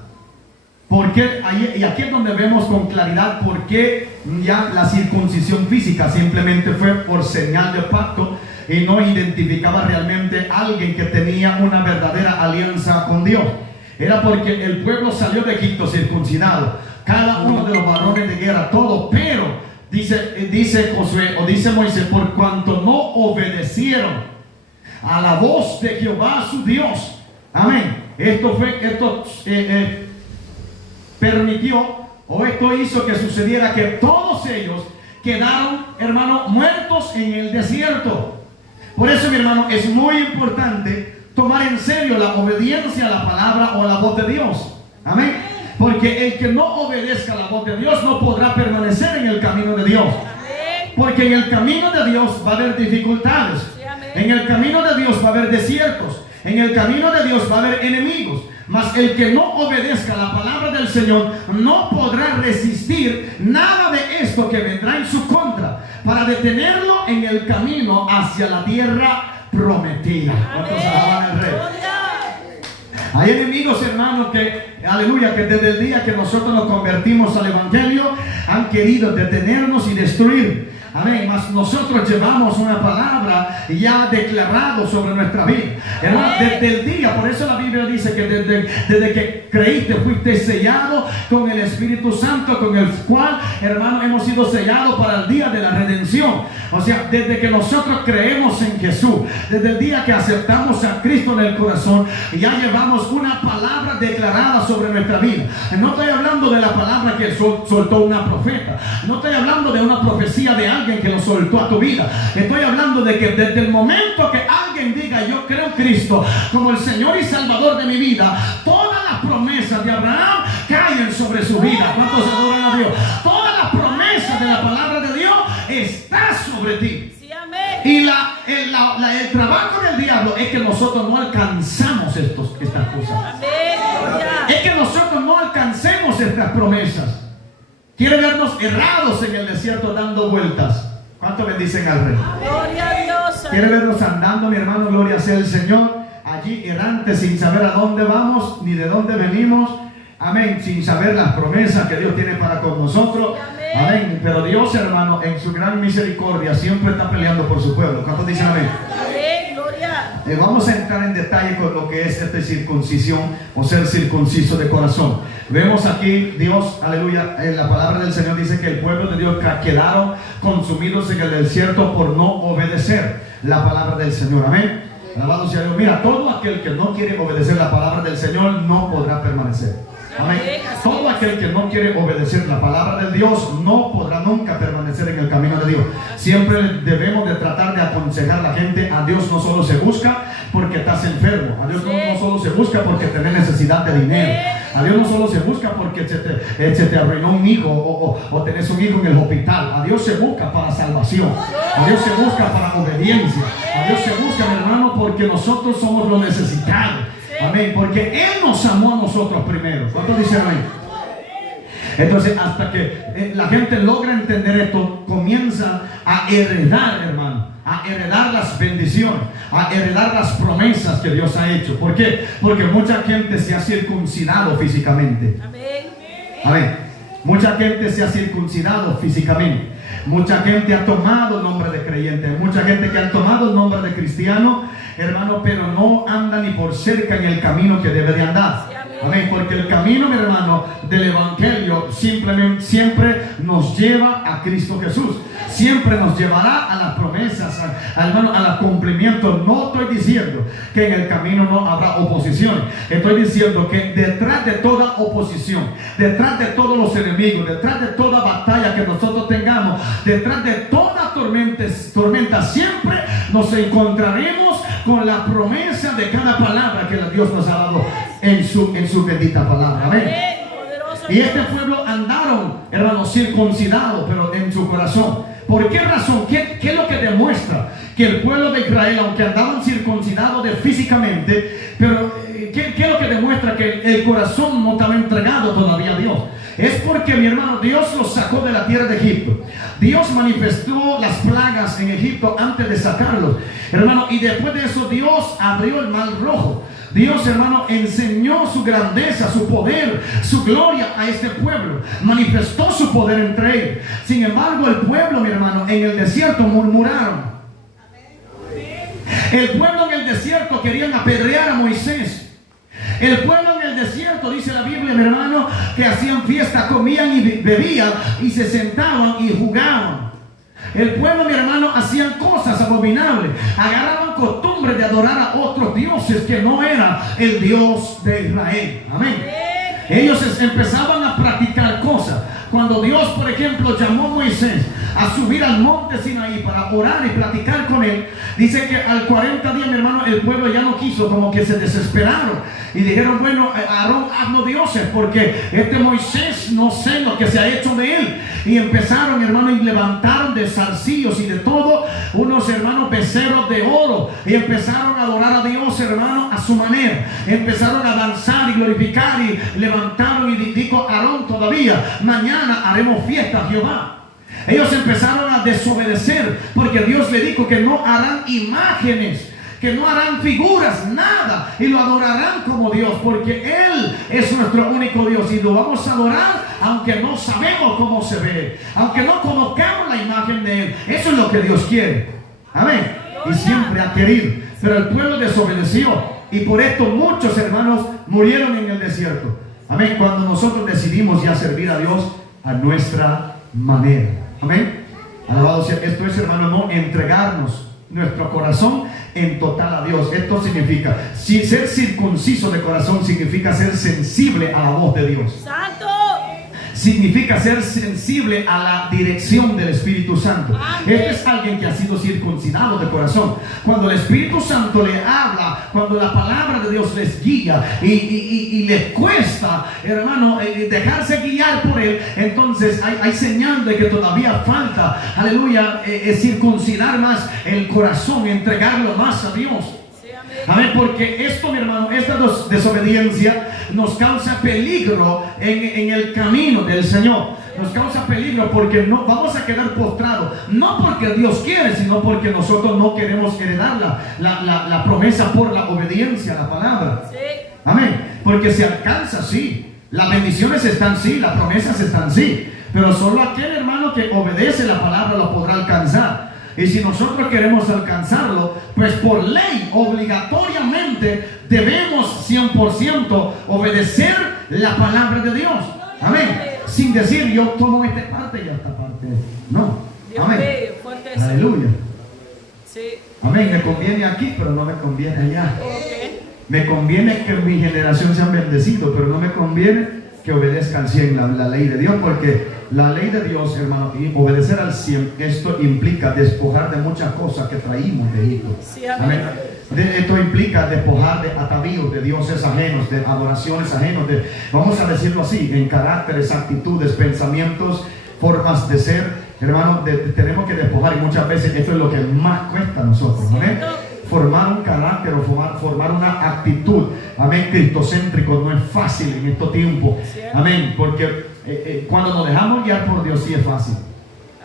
Porque y aquí es donde vemos con claridad por qué ya la circuncisión física simplemente fue por señal de pacto y no identificaba realmente a alguien que tenía una verdadera alianza con Dios. Era porque el pueblo salió de Egipto circuncidado, cada uno de los varones de guerra, todo, pero dice Josué, o dice Moisés, por cuanto no obedecieron a la voz de Jehová su Dios. Amén. Esto permitió, o esto hizo que sucediera que todos ellos quedaron, hermano, muertos en el desierto. Por eso, mi hermano, es muy importante tomar en serio la obediencia a la palabra o a la voz de Dios. Amén. Porque el que no obedezca a la voz de Dios no podrá permanecer en el camino de Dios. Porque en el camino de Dios va a haber dificultades. En el camino de Dios va a haber desiertos. En el camino de Dios va a haber enemigos. Mas el que no obedezca la palabra del Señor no podrá resistir nada de esto que vendrá en su contra para detenerlo en el camino hacia la tierra prometida. ¿Cuántos alaban al Rey? Hay enemigos, hermanos, que, aleluya, que desde el día que nosotros nos convertimos al Evangelio han querido detenernos y destruir. Amén. Mas nosotros llevamos una palabra ya declarado sobre nuestra vida, hermano, desde el día. Por eso la Biblia dice que desde que creíste fuiste sellado con el Espíritu Santo, con el cual, hermano, hemos sido sellados para el día de la redención. O sea, desde que nosotros creemos en Jesús, desde el día que aceptamos a Cristo en el corazón, ya llevamos una palabra declarada sobre nuestra vida. No estoy hablando de la palabra que soltó una profeta. No estoy hablando de una profecía de alguien que lo soltó a tu vida. Estoy hablando de que desde el momento que alguien diga yo creo en Cristo como el Señor y Salvador de mi vida, todas las promesas de Abraham caen sobre su vida. ¿Cuántos adoran a Dios? Todas las promesas de la palabra de Dios está sobre ti. Sí, amén. Y el trabajo del diablo es que nosotros no alcanzamos estas cosas. Amén. Gloria. Es que nosotros no alcancemos estas promesas. Quiere vernos errados en el desierto dando vueltas. ¿Cuánto bendicen al Rey? Gloria a Dios. Quiere vernos andando, mi hermano, gloria sea el Señor, allí errantes sin saber a dónde vamos ni de dónde venimos. Amén, sin saber las promesas que Dios tiene para con nosotros. Amén. Pero Dios, hermano, en su gran misericordia siempre está peleando por su pueblo. ¿Cuántos dicen amén? Amén. Gloria. Vamos a entrar en detalle con lo que es esta circuncisión o ser circunciso de corazón. Vemos aquí Dios, aleluya, en la palabra del Señor dice que el pueblo de Dios quedaron consumidos en el desierto por no obedecer la palabra del Señor. Amén. Alabado sea Dios. Mira, todo aquel que no quiere obedecer la palabra del Señor no podrá permanecer. Amén. Todo aquel que no quiere obedecer la palabra de Dios no podrá nunca permanecer en el camino de Dios. Siempre debemos de tratar de aconsejar a la gente. A Dios no solo se busca porque estás enfermo. A Dios no solo se busca porque tenés necesidad de dinero. A Dios no solo se busca porque se te arruinó un hijo o tenés un hijo en el hospital. A Dios se busca para salvación. A Dios se busca para obediencia. A Dios se busca, mi hermano, porque nosotros somos los necesitados. Amén, porque Él nos amó a nosotros primero. ¿Cuántos dicen amén? Entonces, hasta que la gente logra entender esto, comienza a heredar, hermano, a heredar las bendiciones, a heredar las promesas que Dios ha hecho. ¿Por qué? Porque mucha gente se ha circuncidado físicamente. Amén. Amén. Mucha gente se ha circuncidado físicamente. Mucha gente ha tomado el nombre de creyente. Mucha gente que ha tomado el nombre de cristiano, hermano, pero no anda ni por cerca en el camino que debe de andar. Amén. Porque el camino, mi hermano, del evangelio simplemente siempre nos lleva a Cristo Jesús. Siempre nos llevará a las promesas, hermano, al cumplimiento. No estoy diciendo que en el camino no habrá oposición. Estoy diciendo que detrás de toda oposición, detrás de todos los enemigos, detrás de toda batalla que nosotros tengamos, detrás de toda tormenta, siempre nos encontraremos con la promesa de cada palabra que Dios nos ha dado en su bendita palabra. Amén. Y este pueblo andaron, hermanos, circuncidados, pero en su corazón. ¿Por qué razón? ¿Qué es lo que demuestra que el pueblo de Israel, aunque andaban circuncidados físicamente, pero ¿qué es lo que demuestra que el corazón no estaba entregado todavía a Dios? Es porque, mi hermano, Dios los sacó de la tierra de Egipto. Dios manifestó las plagas en Egipto antes de sacarlos, hermano, y después de eso Dios abrió el mar rojo. Dios, hermano, enseñó su grandeza, su poder, su gloria a este pueblo. Manifestó su poder entre ellos. Sin embargo, el pueblo, mi hermano, en el desierto murmuraron. El pueblo en el desierto querían apedrear a Moisés. El pueblo en el desierto, dice la Biblia, mi hermano, que hacían fiesta, comían y bebían y se sentaban y jugaban. El pueblo, mi hermano, hacían cosas abominables. Agarraban costumbre de adorar a otros dioses que no era el Dios de Israel. Amén. Ellos empezaban a practicar cosas. Cuando Dios, por ejemplo, llamó a Moisés a subir al monte Sinaí para orar y platicar con él, dice que al 40 días, mi hermano, el pueblo ya no quiso, como que se desesperaron y dijeron, bueno, Aarón, haznos dioses, porque este Moisés no sé lo que se ha hecho de él. Y empezaron, hermano, y levantaron de zarcillos y de todo unos, hermanos, becerros de oro, y empezaron a adorar a Dios, hermano, a su manera. Empezaron a danzar y glorificar, y levantaron, y dijo Aarón todavía, mañana haremos fiesta a Jehová. Ellos empezaron a desobedecer, porque Dios le dijo que no harán imágenes, que no harán figuras, nada, y lo adorarán como Dios, porque Él es nuestro único Dios, y lo vamos a adorar aunque no sabemos cómo se ve, aunque no conozcamos la imagen de Él. Eso es lo que Dios quiere. Amén. Y siempre ha querido, pero el pueblo desobedeció, y por esto muchos hermanos murieron en el desierto. Amén. Cuando nosotros decidimos ya servir a Dios a nuestra manera. Amén. Alabado sea. Esto es, hermano, no entregarnos nuestro corazón en total a Dios. Esto significa, si ser circunciso de corazón significa ser sensible a la voz de Dios. Santo. Significa ser sensible a la dirección del Espíritu Santo. Este es alguien que ha sido circuncidado de corazón. Cuando el Espíritu Santo le habla, cuando la palabra de Dios les guía y les cuesta, hermano, dejarse guiar por él, entonces hay señal de que todavía falta, aleluya, circuncidar más el corazón, entregarlo más a Dios. Amén, porque esto, mi hermano, esta desobediencia nos causa peligro en el camino del Señor. Nos causa peligro porque no vamos a quedar postrados, no porque Dios quiere, sino porque nosotros no queremos heredar la promesa por la obediencia a la palabra. Sí. Amén, porque se alcanza, sí, las bendiciones están, sí, las promesas están, sí, pero solo aquel hermano que obedece la palabra lo podrá alcanzar. Y si nosotros queremos alcanzarlo, pues por ley, obligatoriamente, debemos 100% obedecer la palabra de Dios. Amén. Sin decir, yo tomo esta parte y esta parte. No. Amén. Aleluya. Sí. Amén. Me conviene aquí, pero no me conviene allá. Okay. Me conviene que mi generación sea bendecido, pero no me conviene que obedezca al 100 la ley de Dios, porque la ley de Dios, hermano, y obedecer al 100, esto implica despojar de muchas cosas que traímos de Egipto. Sí, amén. Esto implica despojar de atavíos, de dioses ajenos, de adoraciones ajenos, vamos a decirlo así, en caracteres, actitudes, pensamientos, formas de ser, hermano, tenemos que despojar, y muchas veces esto es lo que más cuesta a nosotros, ¿amén? Formar un carácter o formar una actitud, amén, cristocéntrico no es fácil en estos tiempos, amén, porque cuando nos dejamos guiar por Dios sí es fácil.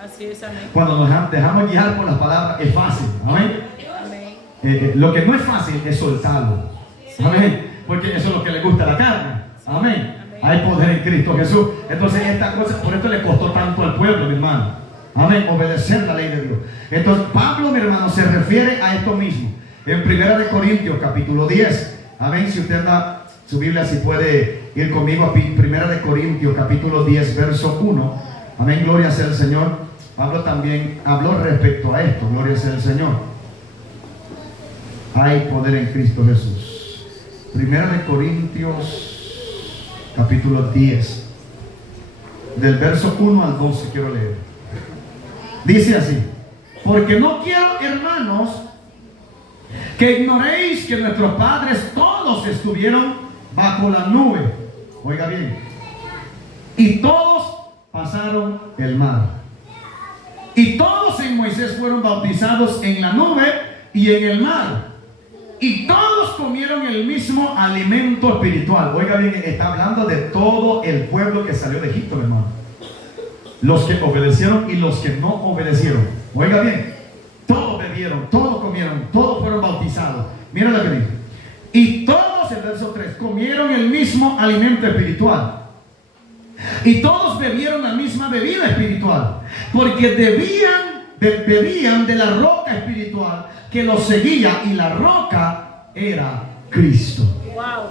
Así es, amén. Cuando nos dejamos guiar por las palabras es fácil, amén. Lo que no es fácil es soltarlo, sí. Amén, porque eso es lo que le gusta a la carne, amén. Hay poder en Cristo Jesús. Entonces esta cosa, por esto le costó tanto al pueblo, mi hermano, amén, obedecer la ley de Dios. Entonces Pablo, mi hermano, se refiere a esto mismo en 1 Corintios capítulo 10, amén. Si usted da su Biblia, si puede ir conmigo a 1 Corintios capítulo 10 verso 1, amén, gloria sea el Señor. Pablo también habló respecto a esto, gloria sea el Señor. Hay poder en Cristo Jesús. 1 Corintios capítulo 10 del verso 1 al 12 quiero leer. Dice así: porque no quiero, hermanos, que ignoréis que nuestros padres todos estuvieron bajo la nube. Oiga bien. Y todos pasaron el mar. Y todos en Moisés fueron bautizados en la nube y en el mar. Y todos comieron el mismo alimento espiritual. Oiga bien, está hablando de todo el pueblo que salió de Egipto, hermano. Los que obedecieron y los que no obedecieron. Oiga bien, todos bebieron, todos comieron, todos fueron bautizados. Mira lo que dice. Y todos, el verso 3, comieron el mismo alimento espiritual. Y todos bebieron la misma bebida espiritual, porque bebían de la roca espiritual que los seguía, y la roca era Cristo. Wow.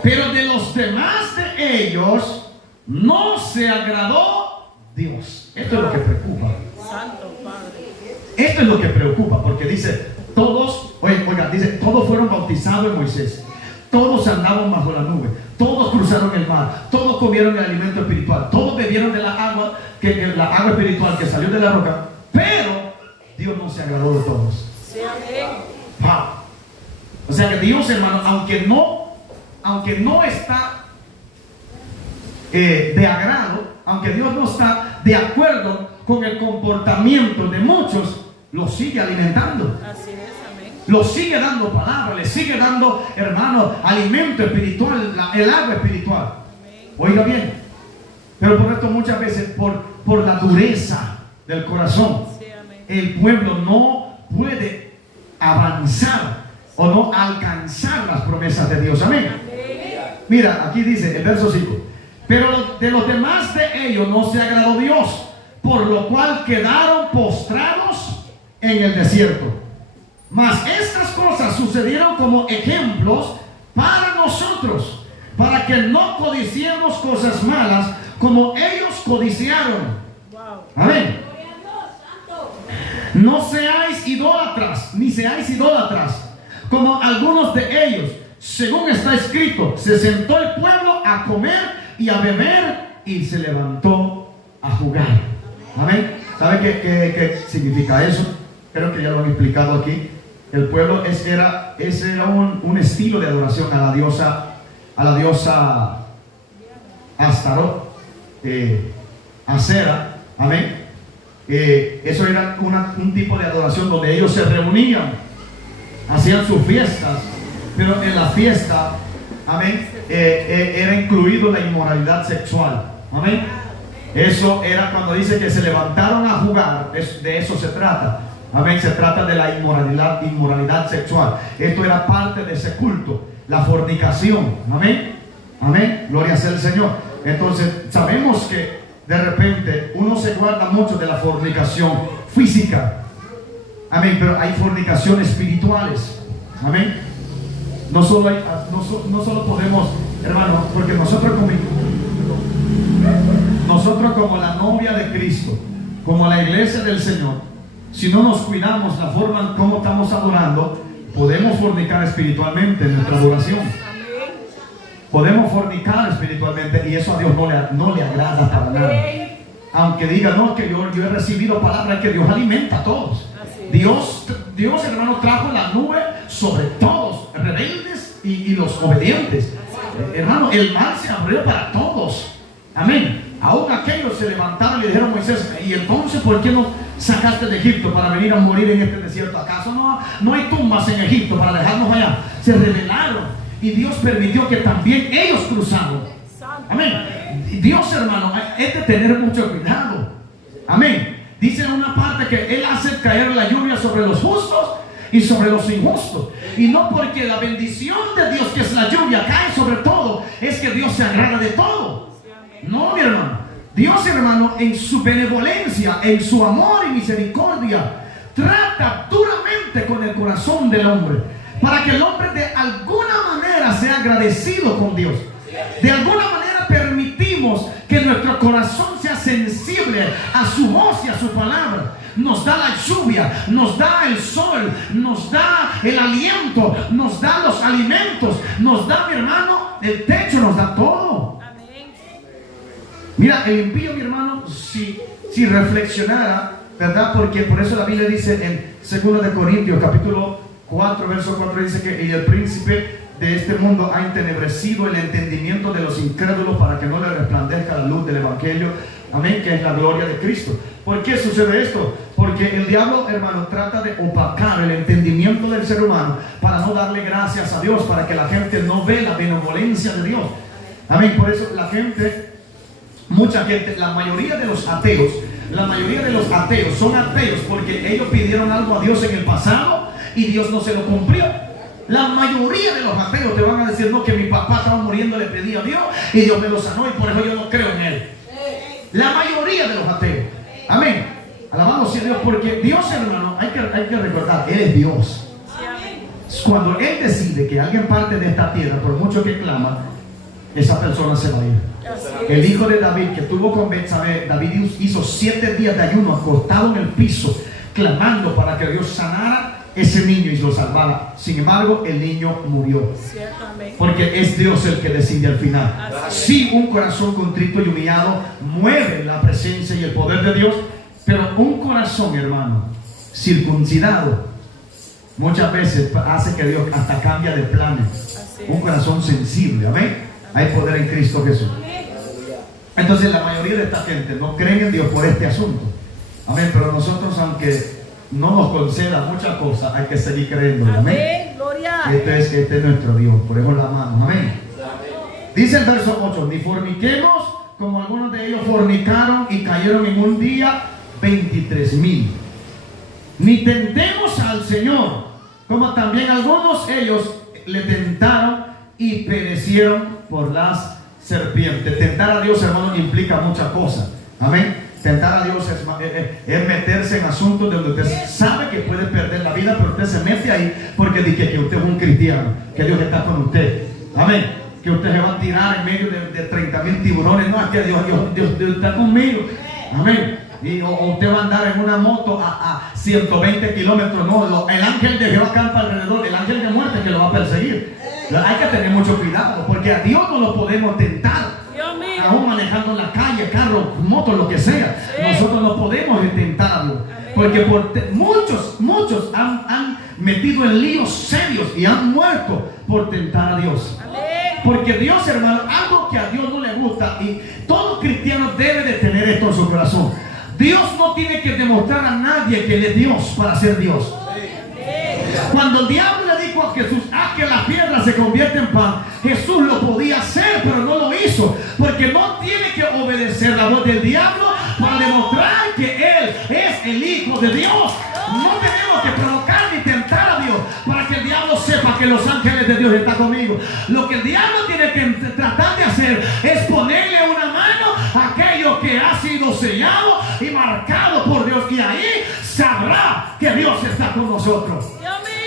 Pero de los demás de ellos no se agradó Dios. Esto es lo que preocupa. Santo Padre. Esto es lo que preocupa, porque dice, todos, oiga, dice, todos fueron bautizados en Moisés. Todos andaban bajo la nube, todos cruzaron el mar, todos comieron el alimento espiritual, todos bebieron de la agua, la agua espiritual que salió de la roca, pero Dios no se agradó de todos. Sí, amén. Wow. O sea que Dios, hermano, aunque no está de agrado, aunque Dios no está de acuerdo con el comportamiento de muchos, lo sigue alimentando. Así es, amén. Lo sigue dando palabra, le sigue dando, hermano, alimento espiritual, el agua espiritual. Amén. Oiga bien, pero por esto muchas veces por la dureza del corazón, sí, amén, el pueblo no puede avanzar o no alcanzar las promesas de Dios. Amén. Mira, aquí dice el verso 5: pero de los demás de ellos no se agradó Dios, por lo cual quedaron postrados en el desierto. Mas estas cosas sucedieron como ejemplos para nosotros, para que no codiciemos cosas malas como ellos codiciaron. wow, Amén. No seáis idólatras, ni seáis idólatras, como algunos de ellos. Según está escrito, se sentó el pueblo a comer y a beber y se levantó a jugar. Amén. ¿Sabe qué significa eso? Creo que ya lo han explicado aquí. El pueblo ese era un estilo de adoración a la diosa Astarot, Acera. Amén. Eso era un tipo de adoración donde ellos se reunían, hacían sus fiestas, pero en la fiesta, amén, era incluido la inmoralidad sexual. Amén. Eso era cuando dice que se levantaron a jugar, de eso se trata. Amén. Se trata de la inmoralidad sexual. Esto era parte de ese culto, la fornicación. Amén. Amén. Gloria sea el Señor. Entonces sabemos que de repente uno se guarda mucho de la fornicación física. Amén. Pero hay fornicaciones espirituales. Amén. No solo podemos, hermano, porque nosotros como la novia de Cristo, como la iglesia del Señor, si no nos cuidamos la forma en cómo estamos adorando, podemos fornicar espiritualmente en nuestra adoración. Podemos fornicar espiritualmente y eso a Dios no le agrada para nada. Aunque diga, no, que yo he recibido palabras que Dios alimenta a todos. Dios, hermano, trajo la nube sobre todos, rebeldes y los obedientes. Hermano, el mal se abrió para todos. Amén. Aún aquellos se levantaron y le dijeron a Moisés, y entonces, ¿por qué no sacaste de Egipto para venir a morir en este desierto? ¿Acaso no hay tumbas en Egipto para dejarnos allá? Se rebelaron y Dios permitió que también ellos cruzaron. Amén. Dios, hermano, es de tener mucho cuidado. Amén. Dice en una parte que Él hace caer la lluvia sobre los justos y sobre los injustos. Y no porque la bendición de Dios, que es la lluvia, cae sobre todo, es que Dios se agrada de todo. No, mi hermano. Dios, hermano, en su benevolencia, en su amor y misericordia, trata duramente con el corazón del hombre, para que el hombre de alguna manera sea agradecido con Dios. De alguna manera permitimos que nuestro corazón sea sensible a su voz y a su palabra. Nos da la lluvia, nos da el sol, nos da el aliento, nos da los alimentos, nos da, mi hermano, el techo, nos da todo. Mira, el impío, mi hermano, si reflexionara, ¿verdad? Porque por eso la Biblia dice en 2 de Corintios, capítulo 4, verso 4, dice que el príncipe de este mundo ha entenebrecido el entendimiento de los incrédulos para que no le resplandezca la luz del evangelio. Amén, que es la gloria de Cristo. ¿Por qué sucede esto? Porque el diablo, hermano, trata de opacar el entendimiento del ser humano para no darle gracias a Dios, para que la gente no ve la benevolencia de Dios. Amén, por eso mucha gente, la mayoría de los ateos son ateos porque ellos pidieron algo a Dios en el pasado y Dios no se lo cumplió. La mayoría de los ateos te van a decir, no, que mi papá estaba muriendo, le pedí a Dios y Dios me lo sanó y por eso yo no creo en Él. La mayoría de los ateos. Amén. Alabado sea Dios, porque Dios, hermano, hay que recordar, Él es Dios. Cuando Él decide que alguien parte de esta tierra, por mucho que clama, esa persona se va a ir. El hijo de David que tuvo con Betsabé, David hizo 7 días de ayuno acostado en el piso, clamando para que Dios sanara ese niño y lo salvara. Sin embargo, el niño murió. Porque es Dios el que decide al final. Si un corazón contrito y humillado mueve la presencia y el poder de Dios, pero un corazón, hermano, circuncidado, muchas veces hace que Dios hasta cambia de planes. Un corazón sensible, amén. Hay poder en Cristo Jesús. Entonces la mayoría de esta gente no creen en Dios por este asunto. Amén. Pero nosotros, aunque no nos conceda muchas cosas, hay que seguir creyendo. Amén. Este es nuestro Dios. Ponemos la mano. Amén. Dice el verso 8: ni forniquemos como algunos de ellos fornicaron y cayeron en un día 23,000. Ni tentemos al Señor, como también algunos ellos le tentaron y perecieron por las serpientes. Tentar a Dios, hermano, implica muchas cosas. Amén. Tentar a Dios es meterse en asuntos donde usted sabe que puede perder la vida, pero usted se mete ahí porque dice que usted es un cristiano, que Dios está con usted. Amén. Que usted se va a tirar en medio de 30,000 tiburones. No, es que Dios está conmigo. Amén. o usted va a andar en una moto a 120 kilómetros. No, el ángel de Jehová campa alrededor, el ángel de muerte que lo va a perseguir. Hay que tener mucho cuidado, porque a Dios no lo podemos tentar. Dios mío. Aún manejando en la calle, carro, moto, lo que sea, nosotros no podemos tentar a Dios. Porque muchos han metido en líos serios y han muerto por tentar a Dios. Porque Dios, hermano, algo que a Dios no le gusta, y todo cristiano debe de tener esto en su corazón: Dios no tiene que demostrar a nadie que Él es Dios para ser Dios. Cuando el diablo le dijo a Jesús, haz que la piedra se convierta en pan, Jesús lo podía hacer, pero no lo hizo, porque no tiene que obedecer la voz del diablo para demostrar que Él es el Hijo de Dios. No tenemos que provocar ni tentar a Dios para que el diablo sepa que los ángeles de Dios están conmigo. Lo que el diablo tiene que tratar de hacer es ponerle una mano a aquello que ha sido sellado y marcado por Dios, y ahí sabrá que Dios está con nosotros.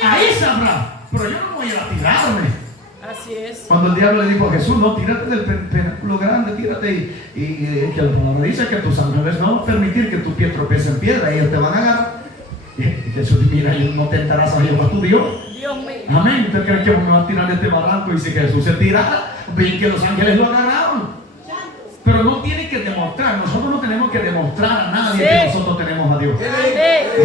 Ahí sabrá. Pero yo no voy a ir a tirarme. Así es. Cuando el diablo le dijo a Jesús, no, tírate del penáculo grande, tírate, y que la palabra dice que tus ángeles no van a permitir que tu pie tropiece en piedra, y ellos te van a agarrar. Y Jesús, mira, y no tentarás a Jehová tu Dios. Dios mío. Amén. ¿Usted cree que me va a tirar de este barranco? Y si Jesús se tirara, ven que los ángeles lo agarraron. Pero no tiene que demostrar. Nosotros no tenemos que demostrar a nadie que nosotros tenemos a Dios.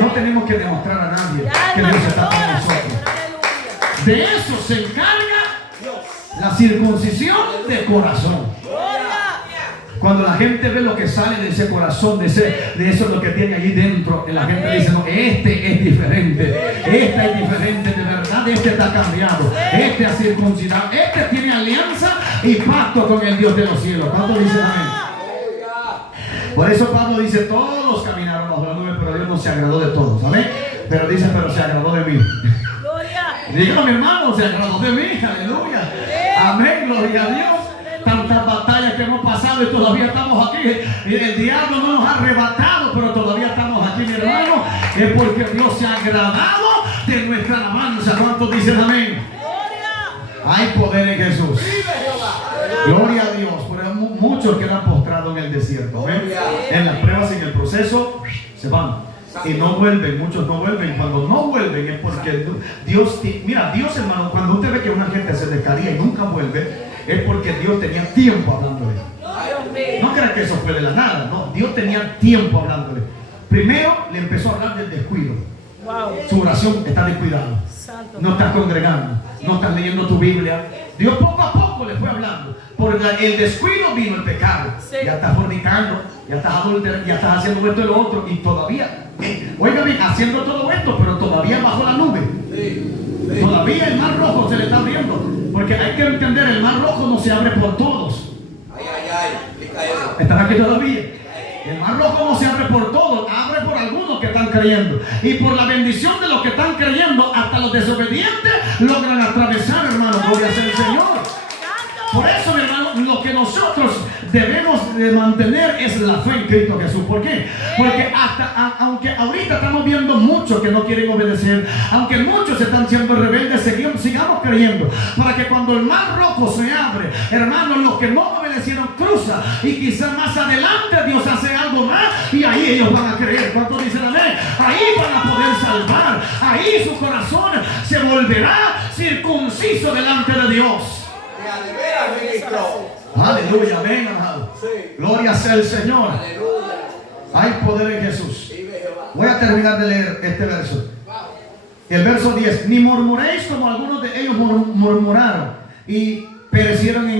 No tenemos que demostrar a nadie que Dios está con nosotros. De eso se encarga la circuncisión de corazón. Cuando la gente ve lo que sale de ese corazón, de eso lo que tiene allí dentro, la gente dice, no, este es diferente, de verdad, este está cambiado, este ha circuncidado, este tiene alianza y pacto con el Dios de los cielos. ¿Cuántos dicen amén? Por eso Pablo dice, todos caminaron bajo la nube, pero Dios no se agradó de todos, amén. Pero dice, pero se agradó de mí. Dígame, mi hermano, se agradó de mí, aleluya, amén, gloria a Dios. Tantas batallas que hemos pasado y todavía estamos aquí. Y el diablo no nos ha arrebatado, pero todavía estamos aquí, mi hermano. Es porque Dios se ha agradado de nuestra alabanza. ¿Cuántos dicen amén? Hay poder en Jesús. Gloria a Dios. Por eso muchos quedan postrados en el desierto. ¿Ven? En las pruebas, en el proceso, se van. Y no vuelven, muchos no vuelven. Cuando no vuelven es porque Dios, mira, Dios, hermano, cuando usted ve que una gente se descaría y nunca vuelve, es porque Dios tenía tiempo hablándole. No creas que eso fue de la nada, no. Dios tenía tiempo hablándole. Primero le empezó a hablar del descuido. Su oración está descuidada. No estás congregando, no estás leyendo tu Biblia. Dios poco a poco le fue hablando. Por el descuido vino el pecado. Ya estás fornicando, ya estás adulterando, ya estás haciendo esto y lo otro, y todavía, oígame, haciendo todo esto, pero todavía bajo la nube. Todavía el mar rojo se le está abriendo. Porque hay que entender, el mar rojo no se abre por todos. ¿Están aquí todavía? El mar rojo no se abre por todos, abre por algunos que están creyendo. Y por la bendición de los que están creyendo, hasta los desobedientes logran atravesar, hermano. Gloria sea el Señor. Por eso, mi hermano, lo que nosotros debemos de mantener es la fe en Cristo Jesús. ¿Por qué? Porque aunque ahorita estamos viendo muchos que no quieren obedecer, aunque muchos están siendo rebeldes, sigamos creyendo, para que cuando el mar rojo se abre, hermanos, los que no obedecieron cruzan, y quizás más adelante Dios hace algo más, y ahí ellos van a creer. ¿Cuántos dicen amén? Ahí van a poder salvar, ahí su corazón se volverá circunciso delante de Dios. Aleluya, amén, amado. Gloria sea el Señor. Hay poder en Jesús. Voy a terminar de leer este verso. El verso 10. Ni murmuréis como algunos de ellos murmuraron y perecieron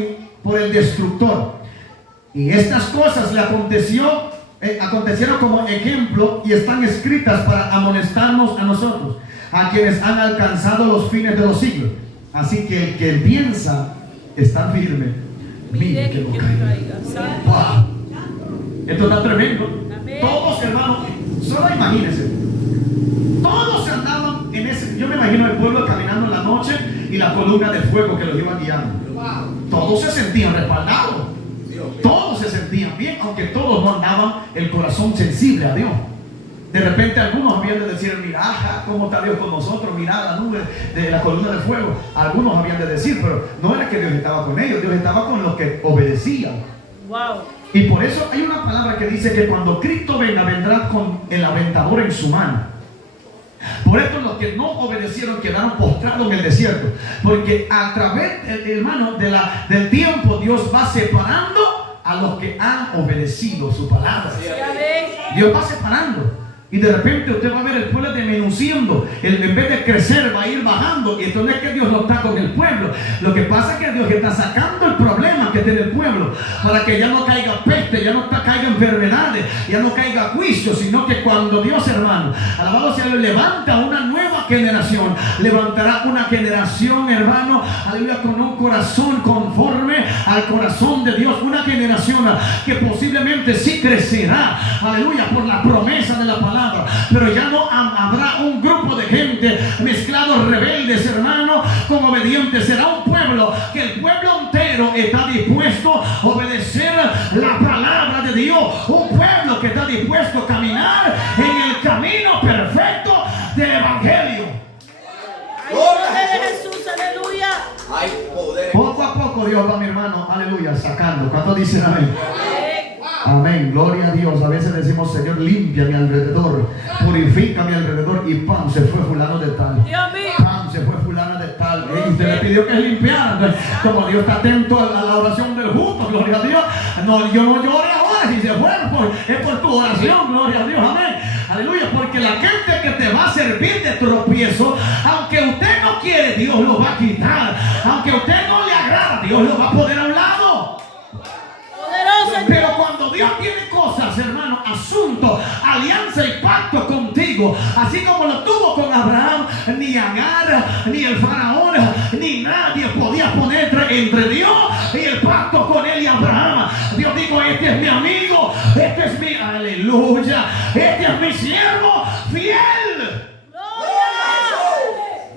por el destructor. Y estas cosas le acontecieron como ejemplo y están escritas para amonestarnos a nosotros, a quienes han alcanzado los fines de los siglos. Así que el que piensa estar firme, mire que no caiga. Wow. Esto está tremendo. Amén. Todos, hermanos, solo imagínense, todos andaban en ese. Yo me imagino el pueblo caminando en la noche y la columna de fuego que los iba guiando. Wow. Todos se sentían respaldados, todos se sentían bien, aunque todos no andaban el corazón sensible a Dios. De repente algunos habían de decir, mira, cómo está Dios con nosotros, mira la nube de la columna de fuego. Algunos habían de decir, pero no era que Dios estaba con ellos, Dios estaba con los que obedecían. Wow. Y por eso hay una palabra que dice que cuando Cristo venga, vendrá con el aventador en su mano. Por esto los que no obedecieron quedaron postrados en el desierto. Porque a través, hermano, del tiempo, Dios va separando a los que han obedecido su palabra. Dios va separando. Y de repente usted va a ver el pueblo disminuyendo. En vez de crecer, va a ir bajando. Y entonces es que Dios no está con el pueblo. Lo que pasa es que Dios está sacando el problema que tiene el pueblo, para que ya no caiga peste, ya no caiga enfermedades, ya no caiga juicio, sino que cuando Dios, hermano, alabado sea, levanta una nueva generación, levantará una generación, hermano, aleluya, con un corazón conforme al corazón de Dios. Una generación que posiblemente sí crecerá, aleluya, por la promesa de la palabra. Pero ya no habrá un grupo de gente mezclados rebeldes, hermano, con obedientes. Será un pueblo que el pueblo entero está dispuesto a obedecer la palabra de Dios. Un pueblo que está dispuesto a caminar en el camino perfecto del evangelio. Hay poder de Jesús, aleluya. Hay poder. Poco a poco Dios va, mi hermano, aleluya, sacando. ¿Cuántos dicen amén? Amén, gloria a Dios. A veces decimos, Señor, limpia mi alrededor, purifica mi alrededor, y pam, se fue fulano de tal. Pam, se fue fulana de tal. Y usted le pidió que limpiara. Entonces, como Dios está atento a la oración del justo, gloria a Dios. No, yo no llore ahora, si se fue, es por tu oración, gloria a Dios, amén. Aleluya, porque la gente que te va a servir de tropiezo, aunque usted no quiere, Dios lo va a quitar. Aunque a usted no le agrada, Dios lo va a poner a un lado. Pero cuando Dios tiene cosas, hermano, asuntos, alianza y pacto contigo, así como lo tuvo con Abraham, ni Agar, ni el faraón, ni nadie podía poner entre Dios y el pacto con él y Abraham. Dios dijo, este es mi amigo, este es mi, aleluya, este es mi siervo fiel.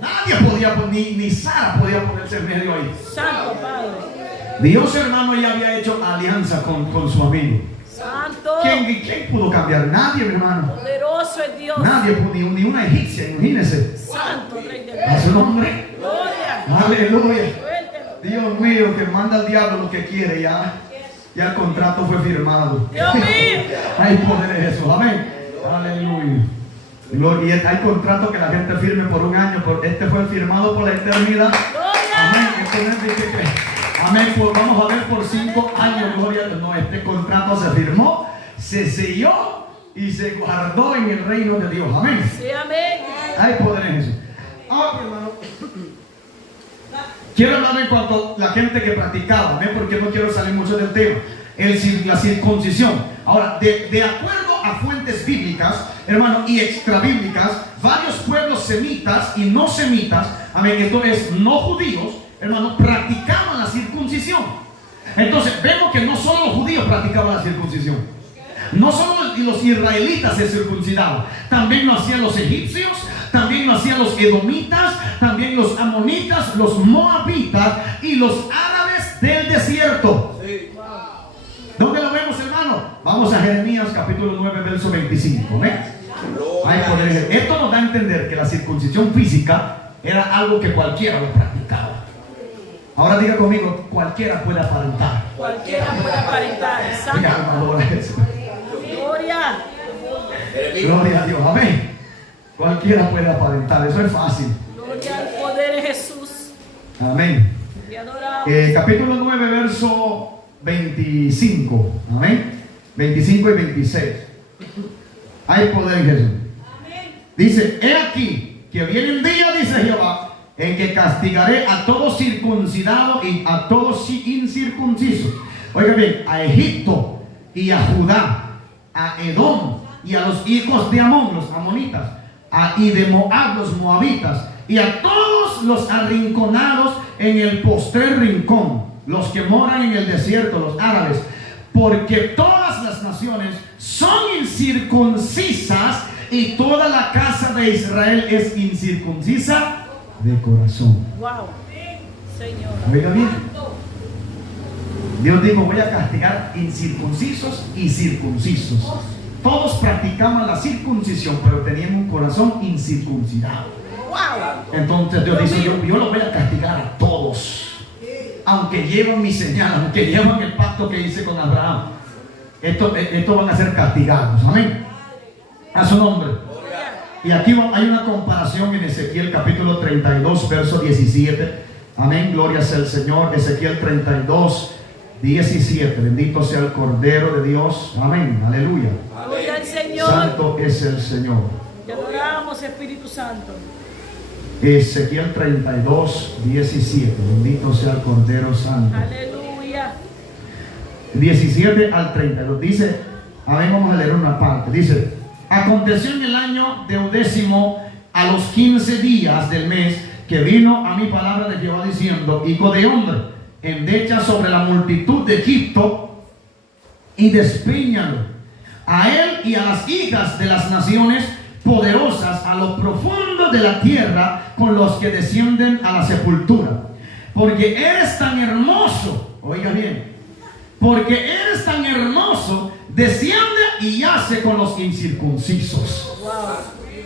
Nadie podía, ni Sara podía ponerse en medio ahí. Santo Padre. Dios, hermano, ya había hecho alianza con su amigo. Santo. ¿Quién pudo cambiar? Nadie, mi hermano. Poderoso es Dios. Nadie, ni una egipcia, imagínese. Santo Rey de A su nombre. Gloria. Aleluya. Suéltelo. Dios mío, que manda al diablo lo que quiere, ya el contrato fue firmado. Dios mío. Hay poder en eso, amén. Aleluya. Gloria. Y hay contrato que la gente firme por un año, este fue firmado por la eternidad. Amén. Esto no es de que amén, pues vamos a ver por 5 años, gloria a Dios. No, este contrato se firmó, se selló y se guardó en el reino de Dios. Amén. Sí, amén. Hay poder en eso. Ahora, hermano, quiero hablar en cuanto a la gente que practicaba, amén, porque no quiero salir mucho del tema. La circuncisión. Ahora, de acuerdo a fuentes bíblicas, hermano, y extrabíblicas, varios pueblos semitas y no semitas, amén, esto es, no judíos, hermano, practicaban la circuncisión. Entonces vemos que no solo los judíos practicaban la circuncisión, no solo los israelitas se circuncidaban, también lo hacían los egipcios, también lo hacían los edomitas, también los amonitas, los moabitas y los árabes del desierto. ¿Dónde lo vemos, hermano? Vamos a Jeremías capítulo 9 verso 25. Esto nos da a entender que la circuncisión física era algo que cualquiera lo practicaba. Ahora diga conmigo, cualquiera puede aparentar. Cualquiera puede aparentar. Santo. Gloria. Gloria a Dios, amén. Cualquiera puede aparentar, eso es fácil. Gloria al poder de Jesús. Amén. Te adoramos. Capítulo 9, verso 25. Amén. 25 y 26. Hay poder en Jesús. Dice, he aquí que viene el día, dice Jehová, en que castigaré a todo circuncidado y a todos incircuncisos. Oiga bien, a Egipto y a Judá, a Edom y a los hijos de Amón, los amonitas, y de Moab, los moabitas, y a todos los arrinconados en el postrer rincón, los que moran en el desierto, los árabes, porque todas las naciones son incircuncisas y toda la casa de Israel es incircuncisa de corazón. Wow. Señor. Oiga bien. Dios dijo, voy a castigar incircuncisos y circuncisos. Todos practicaban la circuncisión, pero tenían un corazón incircuncidado. Wow. Entonces Dios dice, yo los voy a castigar a todos. Aunque llevan mi señal, aunque llevan el pacto pacto que hice con Abraham. Estos van a ser castigados. Amén. A su nombre. Y aquí hay una comparación en Ezequiel capítulo 32, verso 17. Amén. Gloria sea el Señor. Ezequiel 32, 17. Bendito sea el Cordero de Dios. Amén. Aleluya. Gloria al Señor. Santo es el Señor. Te adoramos, Espíritu Santo. Ezequiel 32, 17. Bendito sea el Cordero Santo. Aleluya. 17 al 32. Dice, amén, vamos a leer una parte. Dice, aconteció en el año 10º, a los 15 días del mes, que vino a mi palabra de Jehová diciendo: hijo de hombre, endecha sobre la multitud de Egipto y despeñalo, a él y a las hijas de las naciones poderosas, a lo profundo de la tierra, con los que descienden a la sepultura. Porque eres tan hermoso, oiga bien, porque eres tan hermoso, desciende y yace con los incircuncisos. Wow.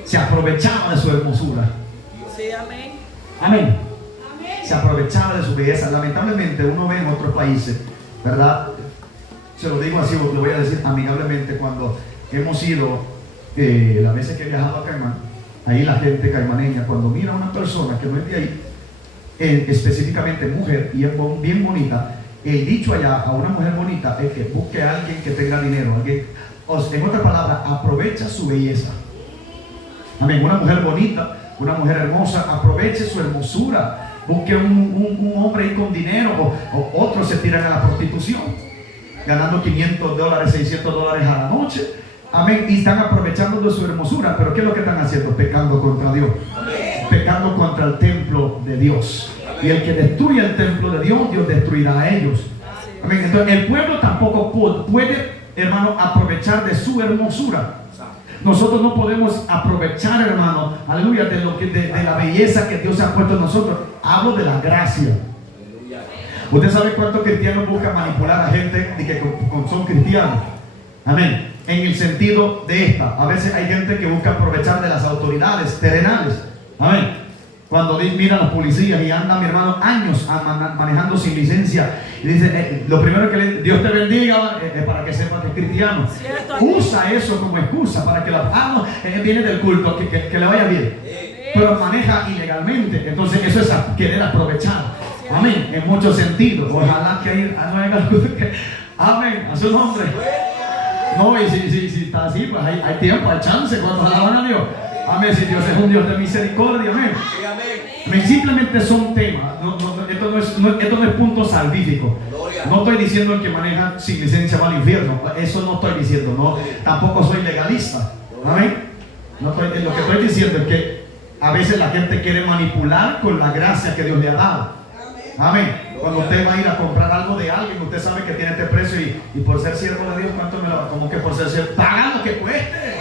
Se aprovechaba de su hermosura. Sí, amén. Amén. Se aprovechaba de su belleza. Lamentablemente uno ve en otros países, ¿verdad? Se lo digo así, lo voy a decir amigablemente, cuando hemos ido, las veces que he viajado a Caimán, ahí la gente caimaneña, cuando mira a una persona que no es de ahí, específicamente mujer, y es bien bonita, el dicho allá a una mujer bonita es que busque a alguien que tenga dinero, alguien, en otras palabras, aprovecha su belleza. Amén. Una mujer bonita, una mujer hermosa, aproveche su hermosura. Busque un hombre ahí con dinero, o otros se tiran a la prostitución, ganando $500, $600 a la noche. Amén. Y están aprovechando de su hermosura. Pero ¿qué es lo que están haciendo? Pecando contra Dios. Pecando contra el templo de Dios. Y el que destruye el templo de Dios, Dios destruirá a ellos. Amén. Entonces el pueblo tampoco puede, hermano, aprovechar de su hermosura. Nosotros no podemos aprovechar, hermano, aleluya, de la belleza que Dios ha puesto en nosotros. Hablo de la gracia. Usted sabe cuántos cristianos buscan manipular a gente de que son cristianos. Amén. En el sentido de esta, a veces hay gente que busca aprovechar de las autoridades terrenales. Amén. Cuando mira a los policías y anda, mi hermano, años manejando sin licencia, y dice, lo primero que Dios te bendiga, para que sepa que es cristiano. Cierto. Usa eso como excusa para que viene del culto, que le vaya bien, pero maneja ilegalmente. Entonces eso es querer aprovechar. Amén. En muchos sentidos. Ojalá que amén, a su nombre. No, y si está así, pues hay tiempo, hay chance cuando alaban a Dios. Amén. Si Dios es un Dios de misericordia, amén. Simplemente son temas. Esto no es punto salvífico. No estoy diciendo el que maneja sin licencia va al infierno. Eso no estoy diciendo. No, tampoco soy legalista. Amén. Lo que estoy diciendo es que a veces la gente quiere manipular con la gracia que Dios le ha dado. Amén. Cuando usted va a ir a comprar algo de alguien, usted sabe que tiene este precio y por ser siervo de Dios, ¿cuánto me lo va? Como que por ser siervo, paga lo que cueste.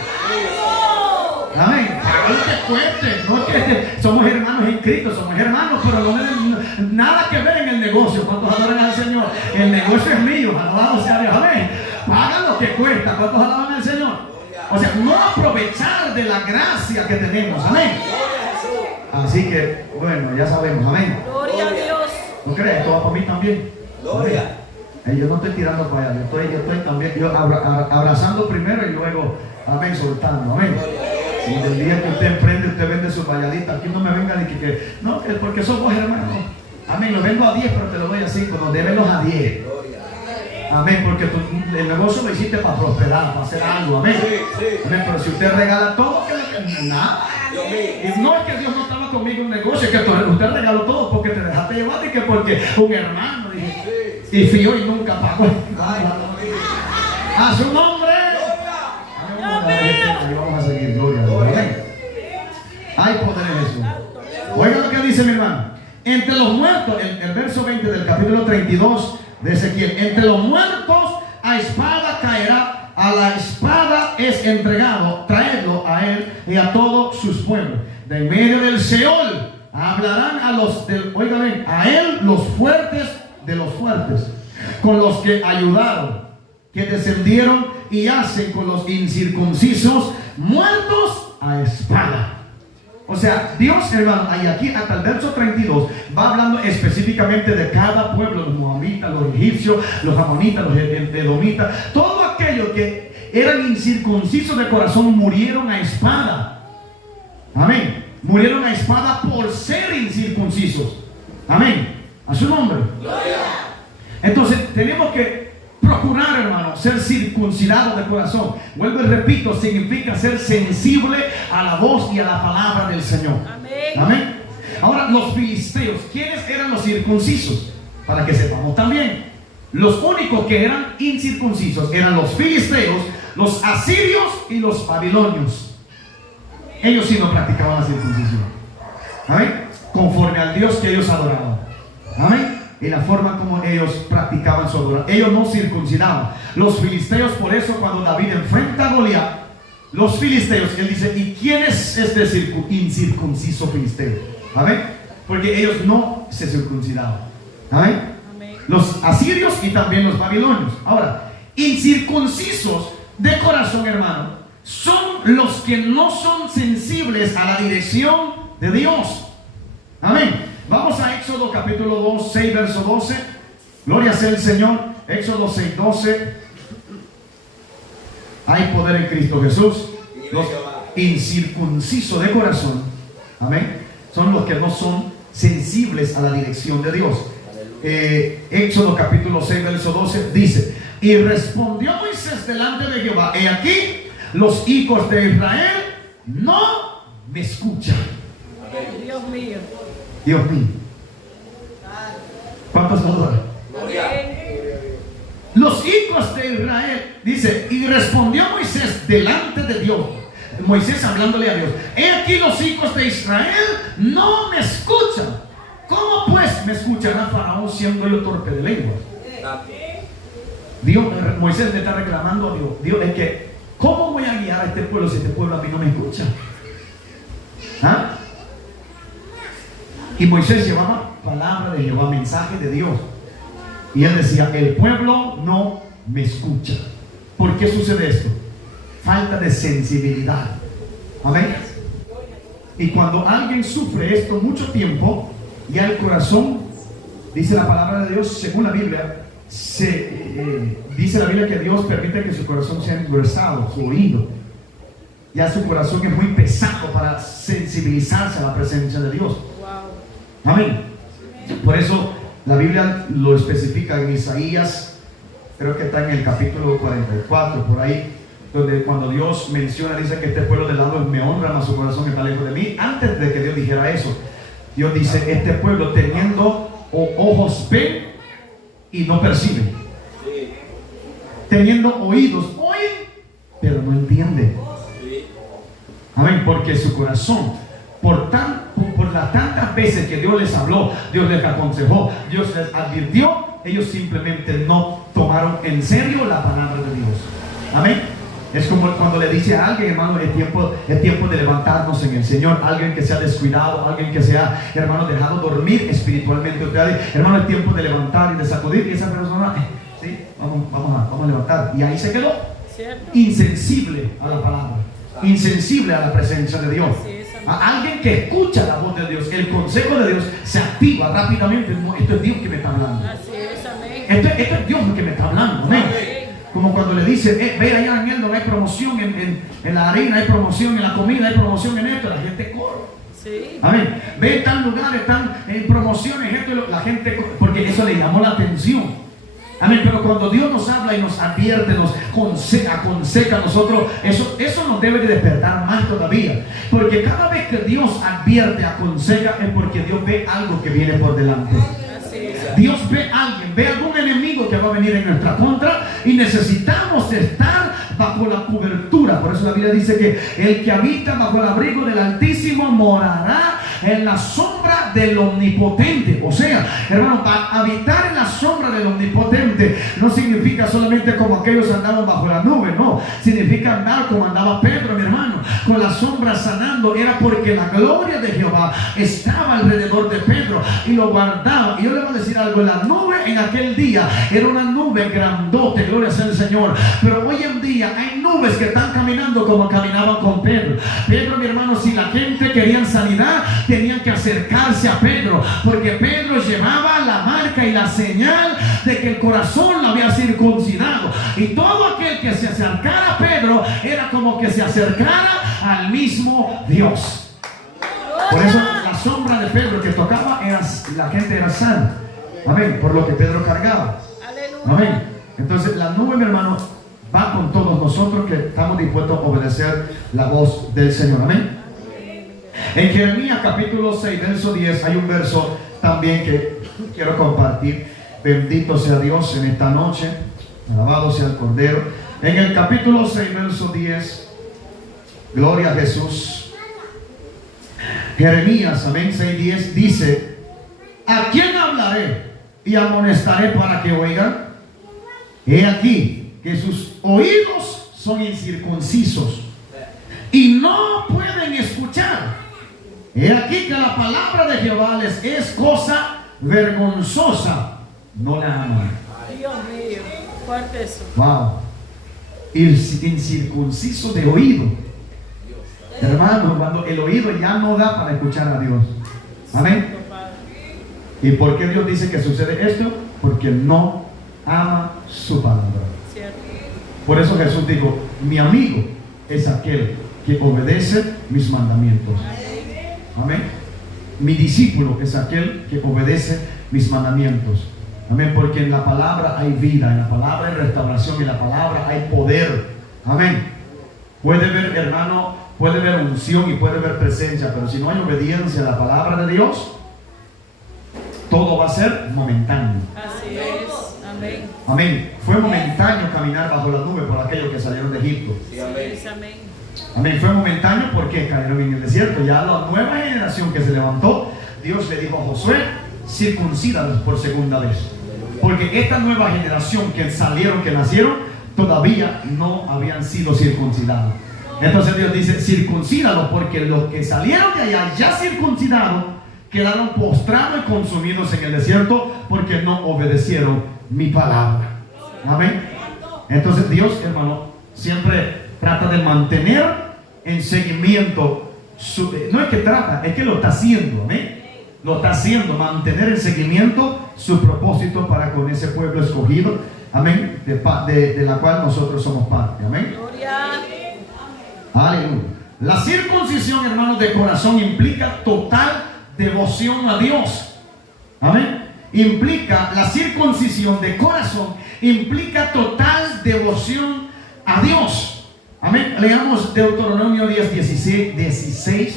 Amén. Paga lo que cueste. No es que somos hermanos en Cristo, somos hermanos, pero no tienen nada que ver en el negocio. ¿Cuántos adoran al Señor? El negocio es mío, alabado sea Dios. Amén. Paga lo que cuesta. ¿Cuántos alaban al Señor? O sea, no aprovechar de la gracia que tenemos. Amén. Así que, bueno, ya sabemos. Amén. Gloria a Dios. ¿No crees? Esto va para mí también. Gloria. Yo no estoy tirando para allá. Yo estoy también abrazando primero y luego, amén, soltando. Amén. Si del día que usted emprende, usted vende su valladita, aquí no me venga de que no, que porque somos hermanos. Amén. Lo vendo a 10, pero te lo doy a 5. No, débelos a 10. Amén. Porque el negocio lo hiciste para prosperar, para hacer algo. Amén. Amén. Pero si usted regala todo, que nada. Y no es que Dios no estaba conmigo en un negocio, es que usted regaló todo porque te dejaste llevar y que porque un hermano dije, y fió y nunca pagó. A su nombre. Ahí vamos a seguir, gloria a Dios. Hay poder en Jesús. Oiga lo que dice mi hermano. Entre los muertos, el verso 20 del capítulo 32 de Ezequiel, entre los muertos a espada caerá. A la espada es entregado, traedlo a él y a todos sus pueblos. De en medio del Seol hablarán a él los fuertes de los fuertes, con los que ayudaron, que descendieron y hacen con los incircuncisos, muertos a espada. O sea, Dios, hermano, y aquí hasta el verso 32 va hablando específicamente de cada pueblo, los moabitas, los egipcios, los amonitas, los edomitas, todo aquello que eran incircuncisos de corazón murieron a espada. Amén. Murieron a espada por ser incircuncisos. Amén. A su nombre. Entonces tenemos que procurar, hermano, ser circuncidado de corazón. Vuelvo y repito, significa ser sensible a la voz y a la palabra del Señor. Amén. Amén. Ahora, los filisteos, ¿quiénes eran los circuncisos? Para que sepamos también. Los únicos que eran incircuncisos eran los filisteos, los asirios y los babilonios. Ellos sí no practicaban la circuncisión. Amén. Conforme al Dios que ellos adoraban. Amén. Y la forma como ellos practicaban su adoración. Ellos no circuncidaban. Los filisteos, por eso cuando David enfrenta a Goliat, los filisteos, él dice, ¿y quién es este incircunciso filisteo? Amén. Porque ellos no se circuncidaban. Amén. Los asirios y también los babilonios. Ahora, incircuncisos de corazón, hermano, son los que no son sensibles a la dirección de Dios. Amén. Vamos a Éxodo capítulo 2, 6, verso 12. Gloria sea el Señor. Éxodo 6, 12. Hay poder en Cristo Jesús. Los incircuncisos de corazón, amén, son los que no son sensibles a la dirección de Dios. Éxodo capítulo 6, verso 12 dice: y respondió Moisés delante de Jehová: he aquí, los hijos de Israel no me escuchan. Dios mío. Dios mío. ¿Cuántos adoran? Los hijos de Israel, dice, y respondió Moisés delante de Dios. Moisés hablándole a Dios: he aquí, los hijos de Israel no me escuchan. ¿Cómo pues me escuchará Faraón siendo yo torpe de lengua? Dios, Moisés le está reclamando a Dios. Dios, es que, ¿cómo voy a guiar a este pueblo si este pueblo a mí no me escucha? ¿Ah? Y Moisés llevaba palabra de Jehová, mensaje de Dios. Y él decía: el pueblo no me escucha. ¿Por qué sucede esto? Falta de sensibilidad. Amén. Y cuando alguien sufre esto mucho tiempo, ya el corazón, dice la palabra de Dios, según la Biblia, dice la Biblia que Dios permite que su corazón sea engrosado, su oído. Ya su corazón es muy pesado para sensibilizarse a la presencia de Dios. Amén. Por eso la Biblia lo especifica en Isaías, creo que está en el capítulo 44, por ahí, donde cuando Dios menciona, dice que este pueblo del lado me honra, mas su corazón está lejos de mí. Antes de que Dios dijera eso, Dios dice: este pueblo teniendo ojos ven y no perciben, teniendo oídos oyen, pero no entienden. Amén. Porque su corazón, por las tantas veces que Dios les habló, Dios les aconsejó, Dios les advirtió, ellos simplemente no tomaron en serio la palabra de Dios. Amén. Es como cuando le dice a alguien: hermano, es tiempo de levantarnos en el Señor. Alguien que se ha descuidado, alguien que se ha, hermano, dejado dormir espiritualmente. Hermano, es tiempo de levantar y de sacudir. Y esa persona, sí, vamos a levantar. Y ahí se quedó. Insensible a la palabra, insensible a la presencia de Dios. A alguien que escucha la voz de Dios, el consejo de Dios, se activa rápidamente. No, esto es Dios que me está hablando. Esto es Dios que me está hablando. Amén. Como cuando le dice: ve allá, Daniel, no hay promoción en la harina, hay promoción en la comida, hay promoción en esto. La gente corre. Sí. Amén. Ve en tal lugar, están en promociones, esto, la gente corre, porque eso le llamó la atención. Amén. Pero cuando Dios nos habla y nos advierte, nos aconseja a nosotros, eso nos debe de despertar más todavía. Porque cada vez que Dios advierte, aconseja, es porque Dios ve algo que viene por delante. Dios ve a alguien, ve algún enemigo que va a venir en nuestra contra, y necesitamos estar bajo la cobertura. Por eso la Biblia dice que el que habita bajo el abrigo del Altísimo morará en la sombra del Omnipotente. O sea, hermano, habitar en la sombra del Omnipotente no significa solamente como aquellos andaban bajo la nube, no. Significa andar como andaba Pedro, mi hermano, con la sombra sanando. Era porque la gloria de Jehová estaba alrededor de Pedro y lo guardaba. Y yo le voy a decir algo, la nube en aquel día era una nube grandote, gloria sea el Señor. Pero hoy en día hay nubes que están caminando como caminaban con Pedro. Pedro, mi hermano, si la gente quería sanidad, tenían que acercarse a Pedro, porque Pedro llevaba la marca y la señal de que el corazón lo había circuncidado. Y todo aquel que se acercara a Pedro era como que se acercara al mismo Dios. Por eso la sombra de Pedro que tocaba, la gente era sana. Amén. Por lo que Pedro cargaba. Amén. Entonces la nube, mi hermano, va con todos nosotros que estamos dispuestos a obedecer la voz del Señor. Amén. En Jeremías capítulo 6, verso 10, hay un verso también que quiero compartir. Bendito sea Dios en esta noche. Alabado sea el Cordero. En el capítulo 6, verso 10, gloria a Jesús. Jeremías, amén, 6:10 dice: ¿a quién hablaré y amonestaré para que oigan? He aquí que sus oídos son incircuncisos y no pueden escuchar. He aquí que la palabra de Jehová les es cosa vergonzosa, no la aman. Dios mío, fuerte eso. Wow. Incircunciso de oído. Hermano, cuando el oído ya no da para escuchar a Dios. Amén. ¿Y por qué Dios dice que sucede esto? Porque no ama su palabra. Por eso Jesús dijo: mi amigo es aquel que obedece mis mandamientos. Amén. Mi discípulo es aquel que obedece mis mandamientos. Amén. Porque en la palabra hay vida, en la palabra hay restauración, en la palabra hay poder. Amén. Puede ver, hermano, puede ver unción y puede ver presencia, pero si no hay obediencia a la palabra de Dios, todo va a ser momentáneo. Así es. Amén. Amén. Fue momentáneo caminar bajo la nube por aquellos que salieron de Egipto. Sí, amén. Amén. Fue momentáneo porque cayeron en el desierto. Ya la nueva generación que se levantó, Dios le dijo a Josué: circuncídalos por segunda vez. Porque esta nueva generación que salieron, que nacieron, todavía no habían sido circuncidados. Entonces Dios dice: circuncídalos, porque los que salieron de allá ya circuncidados quedaron postrados y consumidos en el desierto porque no obedecieron mi palabra. Amén. Entonces Dios, hermano, siempre trata de mantener en seguimiento no es que trata, es que lo está haciendo. Amén. Lo está haciendo, mantener en seguimiento su propósito para con ese pueblo escogido. Amén. De la cual nosotros somos parte. Amén. Gloria. Aleluya. La circuncisión, hermanos, de corazón implica total devoción a Dios. Amén. Implica, la circuncisión de corazón implica total devoción a Dios. Amén. Leamos Deuteronomio 10:16.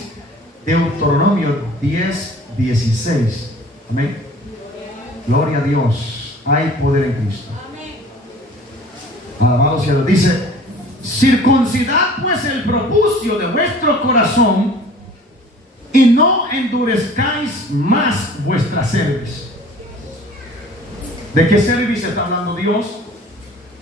Deuteronomio 10:16. Amén. Gloria a Dios. Hay poder en Cristo. Alabado sea Dios. Dice: circuncidad pues el prepucio de vuestro corazón y no endurezcáis más vuestra cerviz. ¿De qué cerviz está hablando Dios?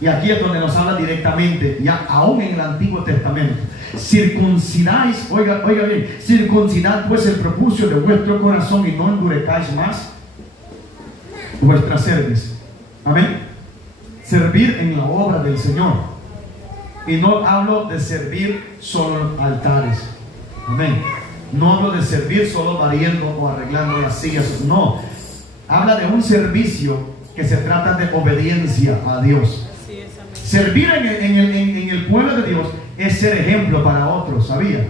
Y aquí es donde nos habla directamente, ya aún en el Antiguo Testamento. Circuncidáis, oiga bien, circuncidad pues el prepucio de vuestro corazón y no endurezcáis más vuestra cerviz. Amén. Servir en la obra del Señor. Y no hablo de servir solo en altares. Amén. No hablo de servir solo barriendo o arreglando las sillas. No. Habla de un servicio que se trata de obediencia a Dios. Servir en el pueblo de Dios es ser ejemplo para otros, ¿sabía?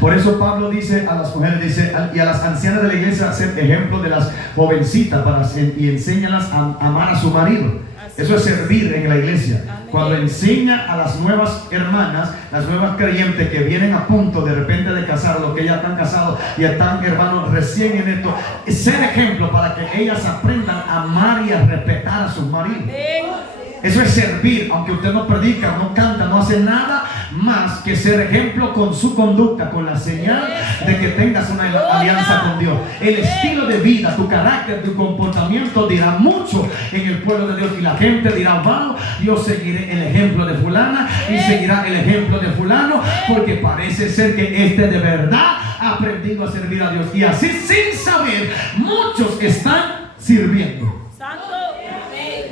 Por eso Pablo dice a las mujeres, dice, y a las ancianas de la iglesia, ser ejemplo de las jovencitas y enséñalas a amar a su marido. Eso es servir en la iglesia. Cuando enseña a las nuevas hermanas, las nuevas creyentes que vienen a punto de repente de casar, los que ya están casados y están, hermanos, recién en esto, ser ejemplo para que ellas aprendan a amar y a respetar a sus maridos. Eso es servir, aunque usted no predica, no canta, no hace nada más que ser ejemplo con su conducta, con la señal de que tengas una alianza con Dios. El estilo de vida, tu carácter, tu comportamiento dirá mucho en el pueblo de Dios, y la gente dirá: wow, yo seguiré el ejemplo de fulana y seguirá el ejemplo de fulano, porque parece ser que este de verdad ha aprendido a servir a Dios. Y así, sin saber, muchos están sirviendo.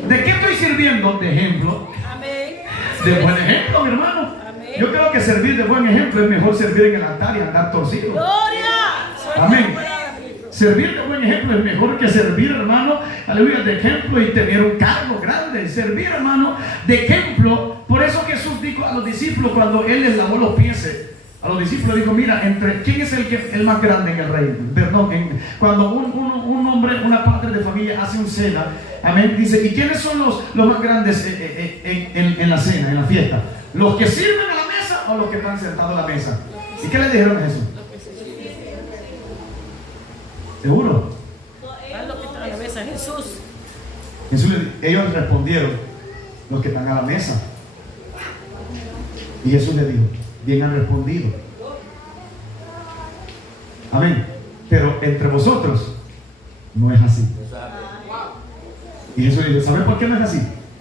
¿De qué estoy sirviendo? De ejemplo. De buen ejemplo, mi hermano. Yo creo que servir de buen ejemplo es mejor servir en el altar y andar torcido. Amén. Servir de buen ejemplo es mejor que servir, hermano, aleluya, de ejemplo y tener un cargo grande. Servir, hermano, de ejemplo. Por eso Jesús dijo a los discípulos, cuando Él les lavó los pies, a los discípulos dijo: mira, ¿quién es el más grande en el reino? Perdón, cuando un hombre, una padre de familia hace un cena, amén, dice: ¿y quiénes son los más grandes en la cena, en la fiesta? ¿Los que sirven a la mesa o los que están sentados a la mesa? ¿Y qué le dijeron a Jesús? ¿Seguro? Los que están a la mesa, Jesús ellos respondieron: los que están a la mesa. Y Jesús le dijo: bien han respondido. Amén. Pero entre vosotros no es así. Y Jesús dice: ¿saben por qué no es así?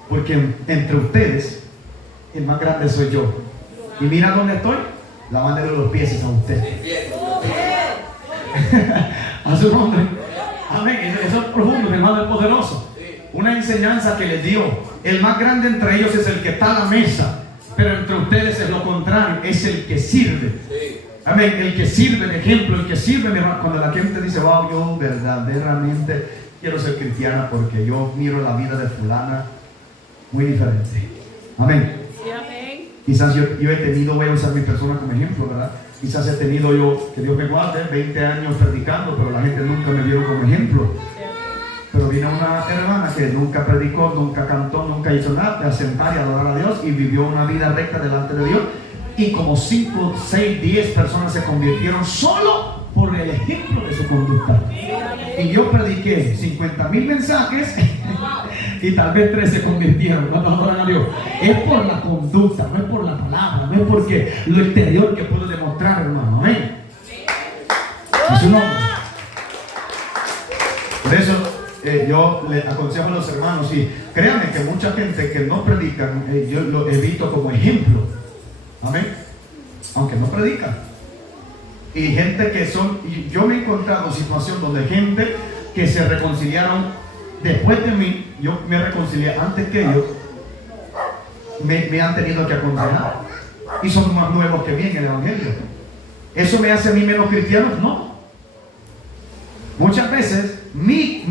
Porque entre ustedes el más grande soy yo. Y mira dónde estoy, lavándole los pies a usted. A su nombre. Amén. Eso es profundo, mi hermano, es poderoso. Una enseñanza que les dio: el más grande entre ellos es el que está a la mesa, pero entre ustedes es lo contrario, es el que sirve. Amén. El que sirve de ejemplo, el que sirve, mi hermano. Cuando la gente dice: wow, yo verdaderamente quiero ser cristiana porque yo miro la vida de fulana muy diferente. Amén. Sí, amén. Quizás yo he tenido, voy a usar mi persona como ejemplo, ¿verdad? Quizás he tenido yo, que Dios me guarde, 20 años predicando, pero la gente nunca me vio como ejemplo. Pero vino una hermana que nunca predicó, nunca cantó, nunca hizo nada, de sentar y adorar a Dios, y vivió una vida recta delante de Dios. Y como 5, 6, 10 personas se convirtieron solo por el ejemplo de su conducta. Y yo prediqué 50,000 mensajes y tal vez 3 se convirtieron. No adoran a Dios. Es por la conducta, no es por la palabra, no es porque lo exterior que puedo demostrar, hermano. Amén. Es su nombre. Por eso yo le aconsejo a los hermanos, y créanme que mucha gente que no predican, yo lo he visto como ejemplo. Amén. Aunque no predican. Y gente que son, y yo me he encontrado en situación donde gente que se reconciliaron después de mí, yo me reconcilié antes que ellos, me han tenido que aconsejar, y son más nuevos que mí en el evangelio. ¿Eso me hace a mí menos cristiano? No. Muchas veces mi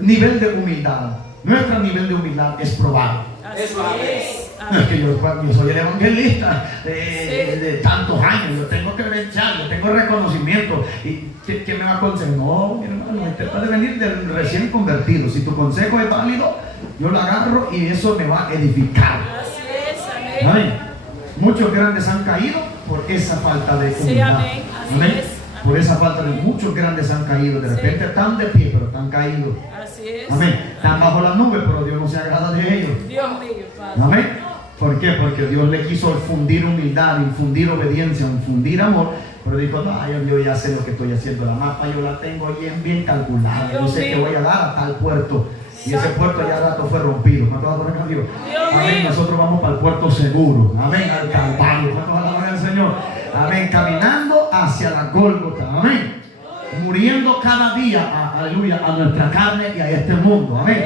nivel de humildad, nuestro nivel de humildad es probado. Eso es. No es que yo soy el evangelista de tantos años, yo tengo credencial, yo tengo reconocimiento. ¿Y qué me va a aconsejar? No, mi hermano, usted puede venir del recién convertido. Si tu consejo es válido, yo lo agarro y eso me va a edificar. Así es, amén. Amén. Muchos grandes han caído por esa falta de humildad. Sí, amén. Así Amén. es. Por esa falta de muchos grandes han caído. De repente están de pie, pero están caídos. Así es. Amén. Están bajo las nubes, pero Dios no se agrada de ellos. Dios mío, Padre. Amén. ¿Por qué? Porque Dios le quiso infundir humildad, infundir obediencia, infundir amor. Pero dijo: no, yo ya sé lo que estoy haciendo. La mapa yo la tengo bien calculada. Yo sé que voy a dar a tal puerto. Y ese puerto ya rato fue rompido. ¿Cuántos alaban a Dios? Amén. Nosotros vamos para el puerto seguro. Amén. Al Calvario. ¿Cuántos alaban al Señor? Amén. Caminando hacia la Gólgota. Amén. Muriendo cada día, aleluya, a nuestra carne y a este mundo. Amén.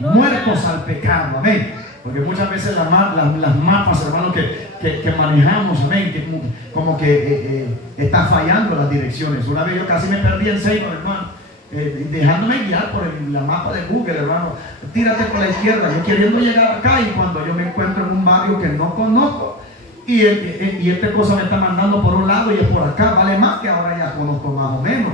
Muertos al pecado. Amén. Porque muchas veces las mapas, hermanos, que manejamos, amén, que como que está fallando las direcciones. Una vez yo casi me perdí en Seibo, hermano, dejándome guiar por la mapa de Google, hermano. Tírate por la izquierda, yo queriendo llegar acá, y cuando yo me encuentro en un barrio que no conozco, y esta cosa me está mandando por un lado y es por acá, vale más que ahora ya conozco más o menos.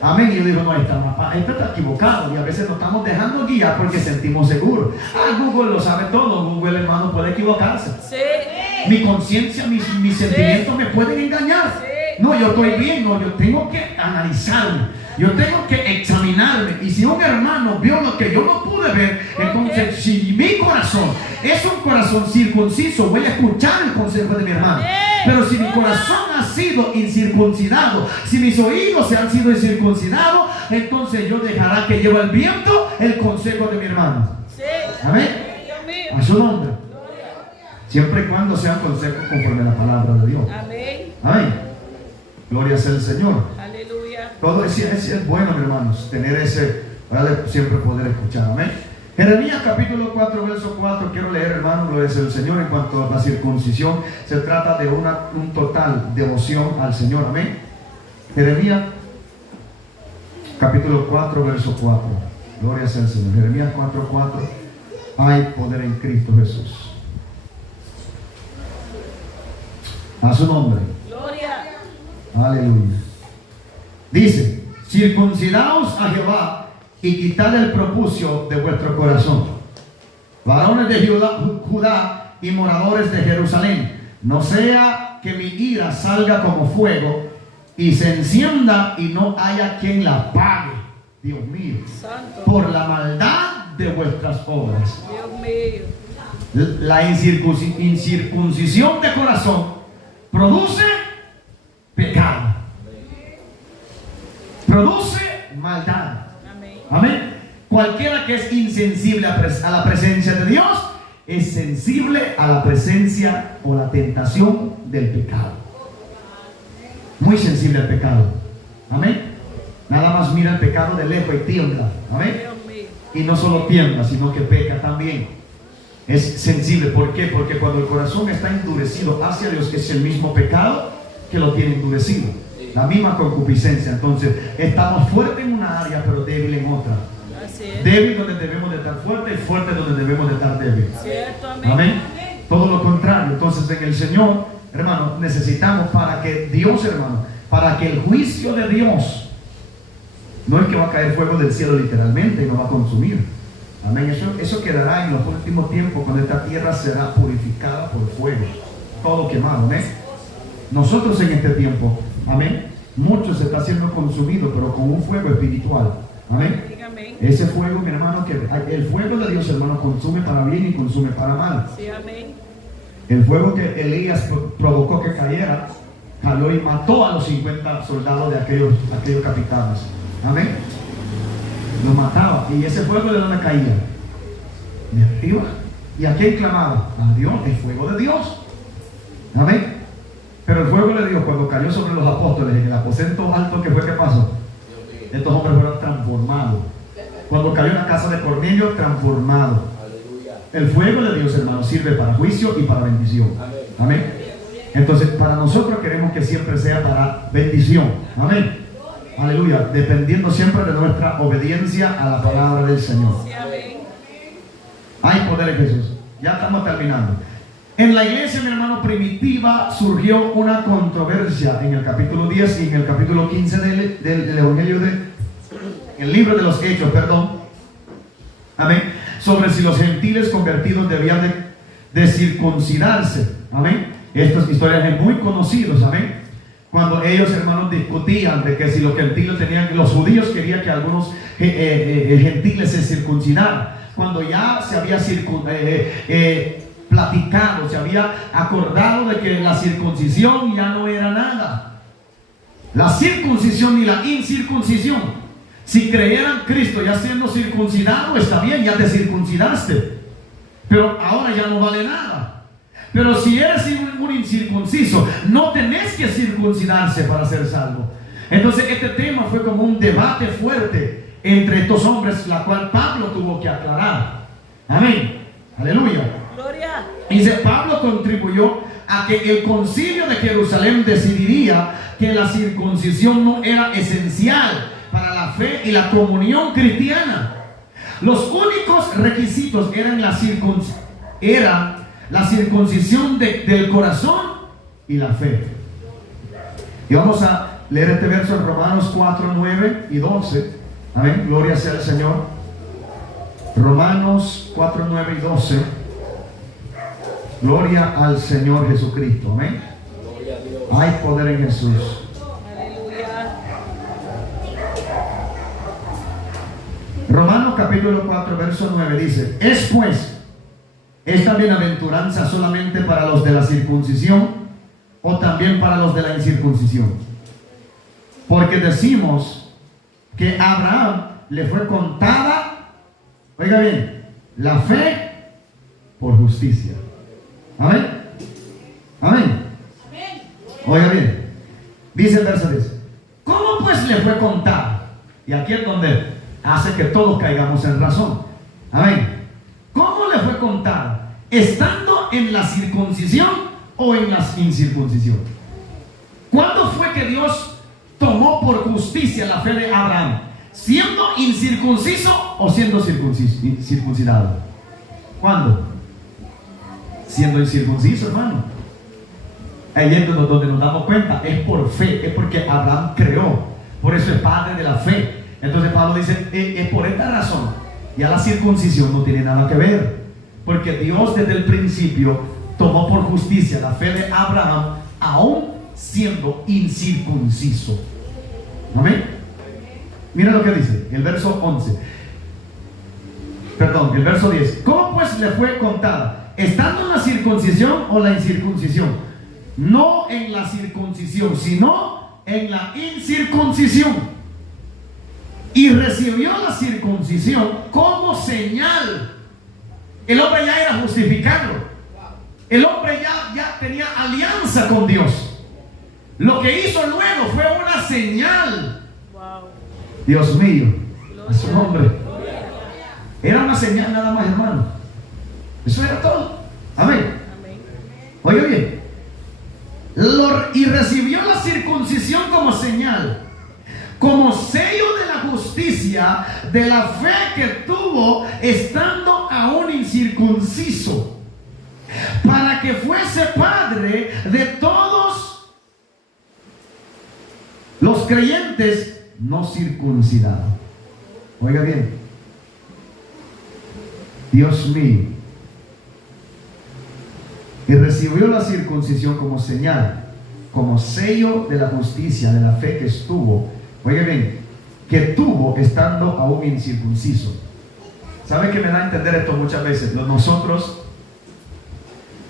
Amén. Y yo digo: no, esta mapa, esto está equivocado. Y a veces nos estamos dejando guiar porque sentimos seguros. Google lo sabe todo. Google, hermano, puede equivocarse. Sí. Mi conciencia, mis sentimientos me pueden engañar. Sí. No, yo estoy bien, no, yo tengo que analizarme, yo tengo que examinarme. Y si un hermano vio lo que yo no pude ver, entonces si mi corazón es un corazón circunciso, voy a escuchar el consejo de mi hermano. Pero si mi corazón ha sido incircuncidado, si mis oídos se han sido incircuncidados, entonces yo dejará que lleve el viento el consejo de mi hermano. Amén. A su nombre. Siempre y cuando sean consejos conforme a la palabra de Dios. Amén. Amén. Gloria sea el Señor. Aleluya. Todo es bueno, mi hermanos, tener ese, ¿vale? Siempre poder escuchar. Amén. Jeremías capítulo 4, verso 4. Quiero leer, hermano, lo dice el Señor en cuanto a la circuncisión. Se trata de un total devoción al Señor. Amén. Jeremías capítulo 4, verso 4. Gloria sea el Señor. Jeremías 4, 4. Hay poder en Cristo Jesús. A su nombre. Gloria. Aleluya. Dice: circuncidaos a Jehová y quitad el prepucio de vuestro corazón, varones de Judá y moradores de Jerusalén, no sea que mi ira salga como fuego y se encienda y no haya quien la apague. Dios mío. Santo. Por la maldad de vuestras obras. Dios mío. La incircuncisión de corazón produce pecado, produce maldad. Amén. Amén. Cualquiera que es insensible a la presencia de Dios es sensible a la presencia o la tentación del pecado. Muy sensible al pecado. Amén. Nada más mira el pecado de lejos y tiembla. Amén. Dios mío. Y no solo tiembla, sino que peca también. Es sensible. ¿Por qué? Porque cuando el corazón está endurecido hacia Dios, que es el mismo pecado que lo tiene endurecido, la misma concupiscencia. Entonces estamos fuertes en una área pero débil en otra. Así es. Débil donde debemos de estar fuerte y fuerte donde debemos de estar débil. Cierto. Amén. Amén. Todo lo contrario. Entonces en el Señor, hermano, necesitamos para que Dios, hermano, para que el juicio de Dios, no es que va a caer fuego del cielo literalmente y nos va a consumir. Amén. Eso quedará en los últimos tiempos, cuando esta tierra será purificada por fuego, todo quemado. Amén. Nosotros en este tiempo, amén, mucho se está siendo consumido, pero con un fuego espiritual. Amén. Amén. Ese fuego, mi hermano, que el fuego de Dios, hermano, consume para bien y consume para mal. Sí, amén. El fuego que Elías provocó que cayera, cayó y mató a los 50 soldados de aquellos capitanes. Amén. Los mataba. ¿Y ese fuego de dónde caía? De arriba. ¿Y a quién clamaba? A Dios, el fuego de Dios. Amén. Pero el fuego de Dios, cuando cayó sobre los apóstoles en el aposento alto, ¿qué fue que pasó? Estos hombres fueron transformados. Cuando cayó en la casa de Cornelio, transformado. El fuego de Dios, hermano, sirve para juicio y para bendición. Amén. Entonces, para nosotros queremos que siempre sea para bendición. Amén. Aleluya. Dependiendo siempre de nuestra obediencia a la palabra del Señor. Sí, amén. Hay poder en Jesús. Ya estamos terminando. En la iglesia, mi hermano, primitiva surgió una controversia en el capítulo 10 y en el capítulo 15 del Evangelio el libro de los Hechos, perdón. Amén. Sobre si los gentiles convertidos debían de circuncidarse. Amén. Estas historias son muy conocidas. Amén. Cuando ellos, hermanos, discutían de que si los gentiles tenían, los judíos querían que algunos gentiles se circuncidaran. Cuando ya se había platicado, se había acordado de que la circuncisión ya no era nada. La circuncisión y la incircuncisión. Si creyeran Cristo ya siendo circuncidado, está bien, ya te circuncidaste. Pero ahora ya no vale nada. Pero si eres un incircunciso, no tenés que circuncidarse para ser salvo. Entonces este tema fue como un debate fuerte entre estos hombres, la cual Pablo tuvo que aclarar. Amén. Aleluya. Gloria. Dice, Pablo contribuyó a que el concilio de Jerusalén decidiría que la circuncisión no era esencial para la fe y la comunión cristiana. Los únicos requisitos eran la circuncisión del corazón y la fe. Y vamos a leer este verso en Romanos 4, 9 y 12. Amén. Gloria sea al Señor. Romanos 4, 9 y 12. Gloria al Señor Jesucristo. Amén. Hay poder en Jesús. Romanos capítulo 4, verso 9 dice: ¿es pues esta bienaventuranza solamente para los de la circuncisión o también para los de la incircuncisión? Porque decimos que a Abraham le fue contada, oiga bien, la fe por justicia. Amén. Amén. Oiga bien, dice el verso 10: ¿cómo pues le fue contada? Y aquí es donde hace que todos caigamos en razón. Amén. ¿Cómo le fue contada? ¿Estando en la circuncisión o en la incircuncisión? ¿Cuándo fue que Dios tomó por justicia la fe de Abraham? ¿Siendo incircunciso o siendo circuncidado? ¿Cuándo? Siendo incircunciso, hermano. Ahí es donde nos damos cuenta, es por fe, es porque Abraham creó, por eso es padre de la fe. Entonces Pablo dice, es por esta razón. Ya la circuncisión no tiene nada que ver, porque Dios desde el principio tomó por justicia la fe de Abraham, aún siendo incircunciso. Amén. Mira lo que dice el verso 11. Perdón, el verso 10. ¿Cómo pues le fue contada? ¿Estando en la circuncisión o la incircuncisión? No en la circuncisión, sino en la incircuncisión. Y recibió la circuncisión como señal. El hombre ya era justificado. El hombre ya tenía alianza con Dios. Lo que hizo luego fue una señal. Dios mío, a su nombre. Era una señal nada más, hermano. Eso era todo. Amén. Oiga bien. Y recibió la circuncisión como señal, como sello de la justicia, de la fe que tuvo estando aún incircunciso, para que fuese padre de todos los creyentes no circuncidados. Oiga bien, Dios mío. Y recibió la circuncisión como señal, como sello de la justicia, de la fe que estuvo, oiga bien, que tuvo estando aún incircunciso. ¿Sabe que me da a entender esto muchas veces? Nosotros,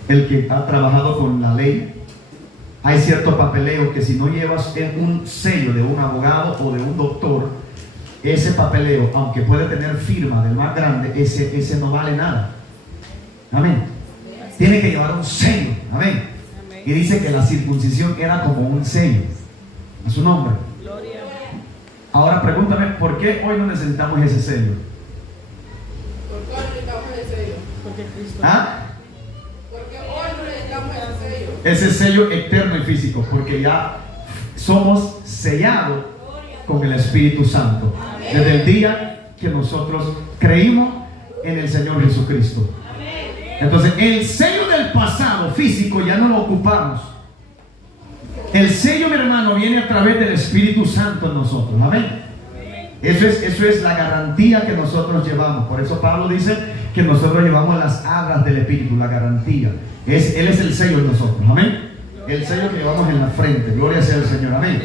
el que ha trabajado con la ley, hay cierto papeleo que si no llevas un sello de un abogado o de un doctor, ese papeleo, aunque puede tener firma del más grande, ese no vale nada. Amén. Tiene que llevar un sello. Amén. Amén. Y dice que la circuncisión era como un sello. A su nombre. Gloria. Ahora pregúntame, ¿por qué hoy no necesitamos ese sello? ¿Por qué hoy no necesitamos ese sello? Porque Cristo. ¿Ah? Porque hoy no necesitamos ese sello. Ese sello externo y físico, porque ya somos sellados con el Espíritu Santo. Amén. Desde el día que nosotros creímos en el Señor Jesucristo. Entonces el sello del pasado físico ya no lo ocupamos. El sello, mi hermano, viene a través del Espíritu Santo en nosotros. Amén. Eso es la garantía que nosotros llevamos. Por eso Pablo dice que nosotros llevamos las arras del Espíritu, la garantía. Él es el sello en nosotros. Amén. El sello que llevamos en la frente. Gloria sea el Señor. Amén.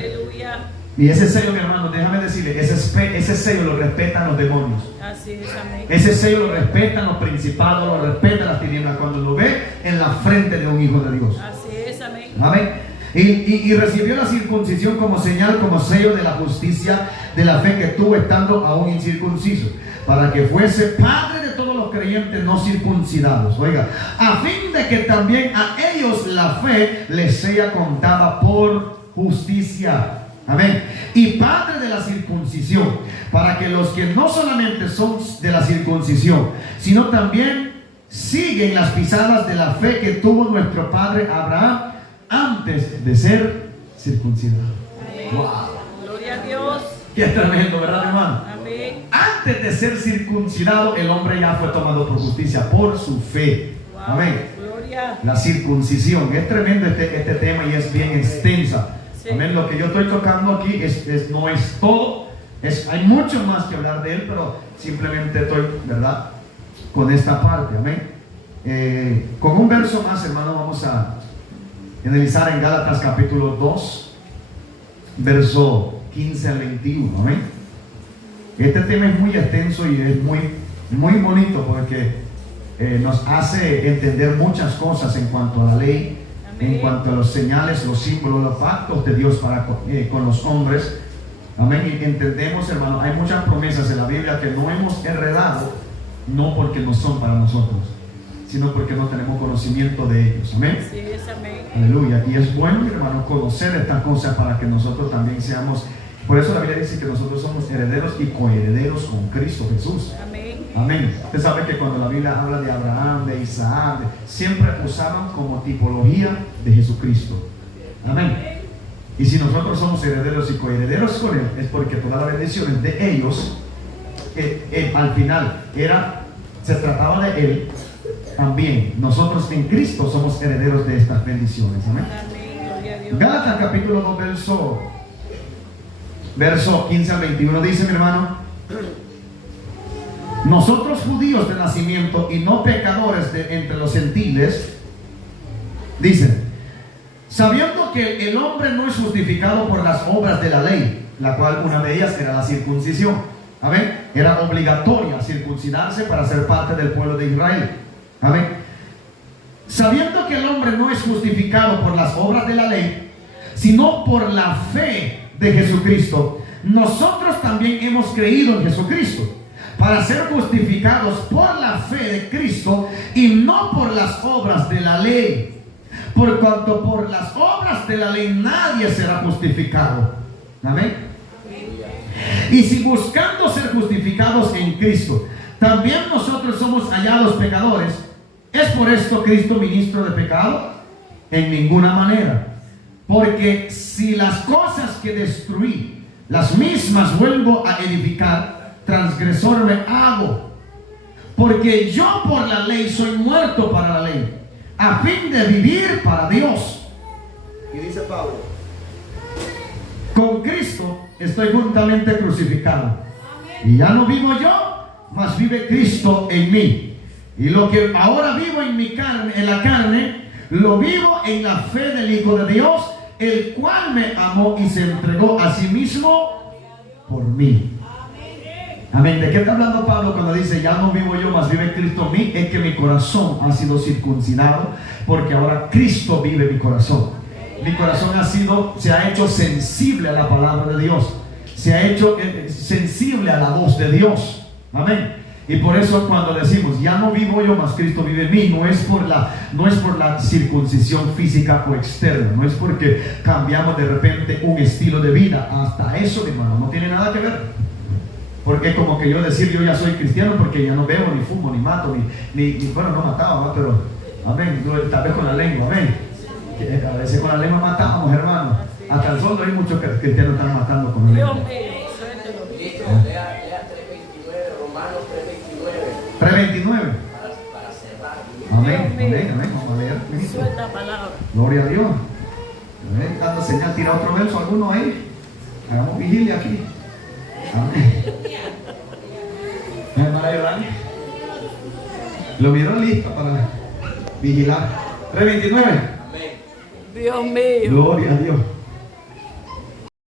Y ese sello, mi hermano, déjame decirle, ese sello lo respetan los demonios. Así es, amén. Ese sello lo respetan los principados, lo respetan las tinieblas cuando lo ve en la frente de un hijo de Dios. Así es, amén. Amén. Y recibió la circuncisión como señal, como sello de la justicia, de la fe que tuvo estando aún incircunciso, para que fuese padre de todos los creyentes no circuncidados. Oiga, a fin de que también a ellos la fe les sea contada por justicia. Amén. Y padre de la circuncisión, para que los que no solamente son de la circuncisión, sino también siguen las pisadas de la fe que tuvo nuestro padre Abraham antes de ser circuncidado. Wow. Gloria a Dios. Qué tremendo, ¿verdad, hermano? Amén. Antes de ser circuncidado, el hombre ya fue tomado por justicia, por su fe. Wow. Amén. Gloria. La circuncisión, es tremendo este tema y es bien extensa. Sí. Amén. Lo que yo estoy tocando aquí no es todo. Hay mucho más que hablar de él, pero simplemente estoy, ¿verdad?, con esta parte. Amén. Con un verso más, hermano, vamos a analizar en Gálatas capítulo 2, verso 15 al 21. Amén. Este tema es muy extenso y es muy bonito porque nos hace entender muchas cosas en cuanto a la ley, en cuanto a los señales, los símbolos, los pactos de Dios para con los hombres. Amén. Y entendemos, hermano, hay muchas promesas en la Biblia que no hemos heredado, no porque no son para nosotros, sino porque no tenemos conocimiento de ellos. Amén. Sí, es amén. Aleluya. Y es bueno, hermano, conocer estas cosas para que nosotros también seamos. Por eso la Biblia dice que nosotros somos herederos y coherederos con Cristo Jesús. Amén. Amén. Usted sabe que cuando la Biblia habla de Abraham, de Isaac, siempre usaban como tipología de Jesucristo. Amén. Y si nosotros somos herederos y coherederos con Él, es porque todas las bendiciones de ellos, al final, se trataba de Él. También nosotros en Cristo somos herederos de estas bendiciones. Amén. Amén. Gloria a Dios. Gálatas capítulo 2, verso 15 al 21 dice, mi hermano: nosotros judíos de nacimiento y no pecadores entre los gentiles, dice, sabiendo que el hombre no es justificado por las obras de la ley, la cual una de ellas era la circuncisión. Amén. Era obligatoria circuncidarse para ser parte del pueblo de Israel. Amén. Sabiendo que el hombre no es justificado por las obras de la ley, sino por la fe de Jesucristo, nosotros también hemos creído en Jesucristo para ser justificados por la fe de Cristo y no por las obras de la ley, por cuanto por las obras de la ley nadie será justificado. Amén. Y si buscando ser justificados en Cristo también nosotros somos hallados pecadores, ¿es por esto Cristo ministro de pecado? En ninguna manera. Porque si las cosas que destruí, las mismas vuelvo a edificar, transgresor me hago. Porque yo por la ley soy muerto para la ley, a fin de vivir para Dios. Y dice Pablo: con Cristo estoy juntamente crucificado. Y ya no vivo yo, mas vive Cristo en mí. Y lo que ahora vivo en mi carne, en la carne, lo vivo en la fe del Hijo de Dios, el cual me amó y se entregó a sí mismo por mí. Amén. ¿De qué está hablando Pablo cuando dice ya no vivo yo, mas vive Cristo en mí? Es que mi corazón ha sido circuncidado, porque ahora Cristo vive en mi corazón. Mi corazón se ha hecho sensible a la palabra de Dios, se ha hecho sensible a la voz de Dios. Amén. Y por eso cuando decimos ya no vivo yo, mas Cristo vive en mí, no es por la circuncisión física o externa, no es porque cambiamos de repente un estilo de vida. Hasta eso, hermano, no tiene nada que ver. Porque es como que yo decir yo ya soy cristiano porque ya no bebo, ni fumo, ni mato, ni bueno, no mataba, ¿no? Pero amén, tal vez con la lengua, amén. A veces con la lengua matábamos, hermano. Hasta el sol hay muchos cristianos que están matando con la lengua. Listo, lea 3:29, Romanos 3:29. 3:29. Para cerrar. Amén, amén, amén. Vamos a leer. Suelta palabra. Gloria a Dios. Amén. Dando señal, tira otro verso, alguno ahí. Hagamos vigilia aquí. Amén. Hermana Yolanda, lo vieron listo para vigilar. 3:29. Amén. Dios mío. Gloria a Dios.